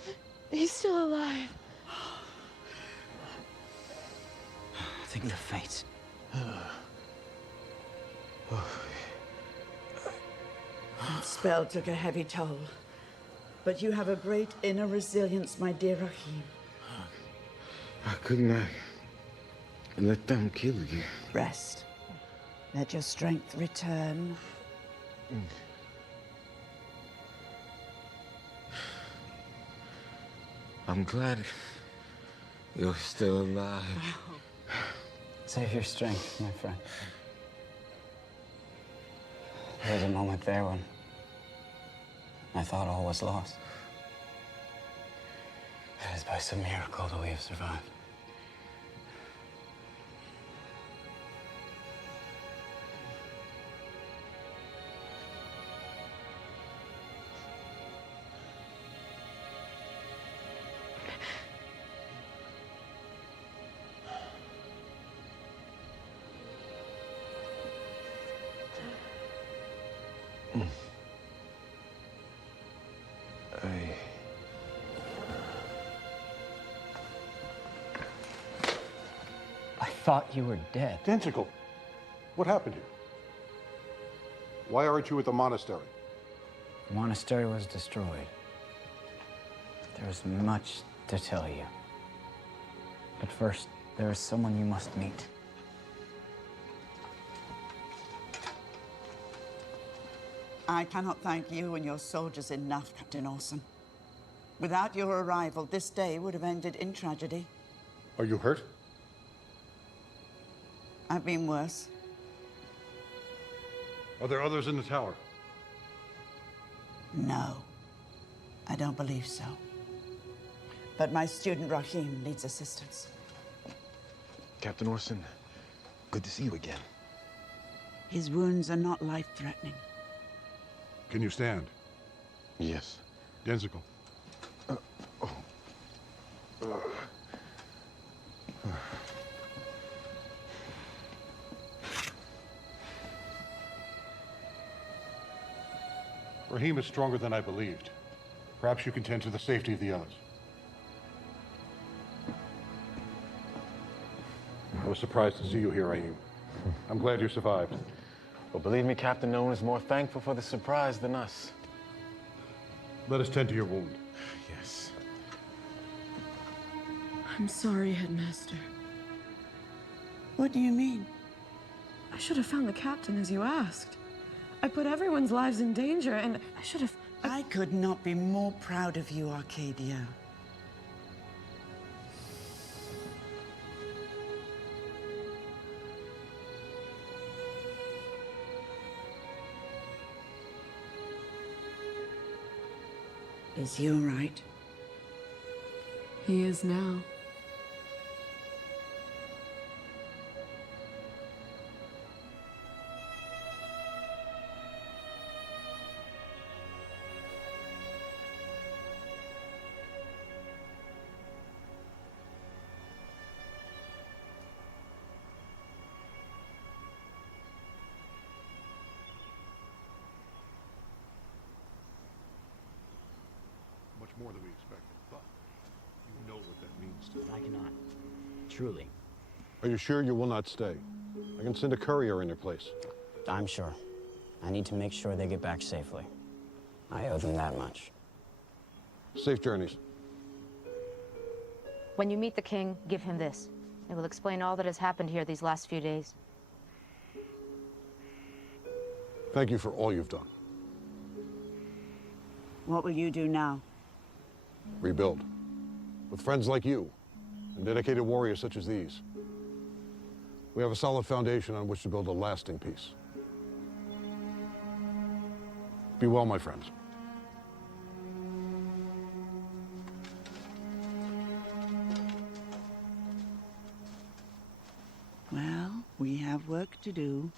He's still alive. Think of the fates. That spell took a heavy toll. But you have a great inner resilience, my dear Rahim. I could not let them kill you. Rest. Let your strength return. I'm glad you're still alive. Save your strength, my friend. There was a moment there when I thought all was lost. It is by some miracle that we have survived. I thought you were dead. Tentacle, what happened here? Why aren't you at the monastery? The monastery was destroyed. There is much to tell you. But first, there is someone you must meet. I cannot thank you and your soldiers enough, Captain Orson. Without your arrival, this day would have ended in tragedy. Are you hurt? I've been worse. Are there others in the tower? No, I don't believe so. But my student Rahim needs assistance. Captain Orson, good to see you again. His wounds are not life-threatening. Can you stand? Yes. Denzical. Raheem is stronger than I believed. Perhaps you can tend to the safety of the others. I was surprised to see you here, Raheem. I'm glad you survived. Well, believe me, Captain, no one is more thankful for the surprise than us. Let us tend to your wound. Yes. I'm sorry, Headmaster. What do you mean? I should have found the captain as you asked. I put everyone's lives in danger, and I should have... I could not be more proud of you, Arcadia. Is he all right? He is now. Much more than we expected, but you know what that means to me. I cannot. Truly. Are you sure you will not stay? I can send a courier in your place. I'm sure. I need to make sure they get back safely. I owe them that much. Safe journeys. When you meet the king, give him this. It will explain all that has happened here these last few days. Thank you for all you've done. What will you do now? Rebuild. With friends like you, and dedicated warriors such as these, we have a solid foundation on which to build a lasting peace. Be well, my friends. Well, we have work to do.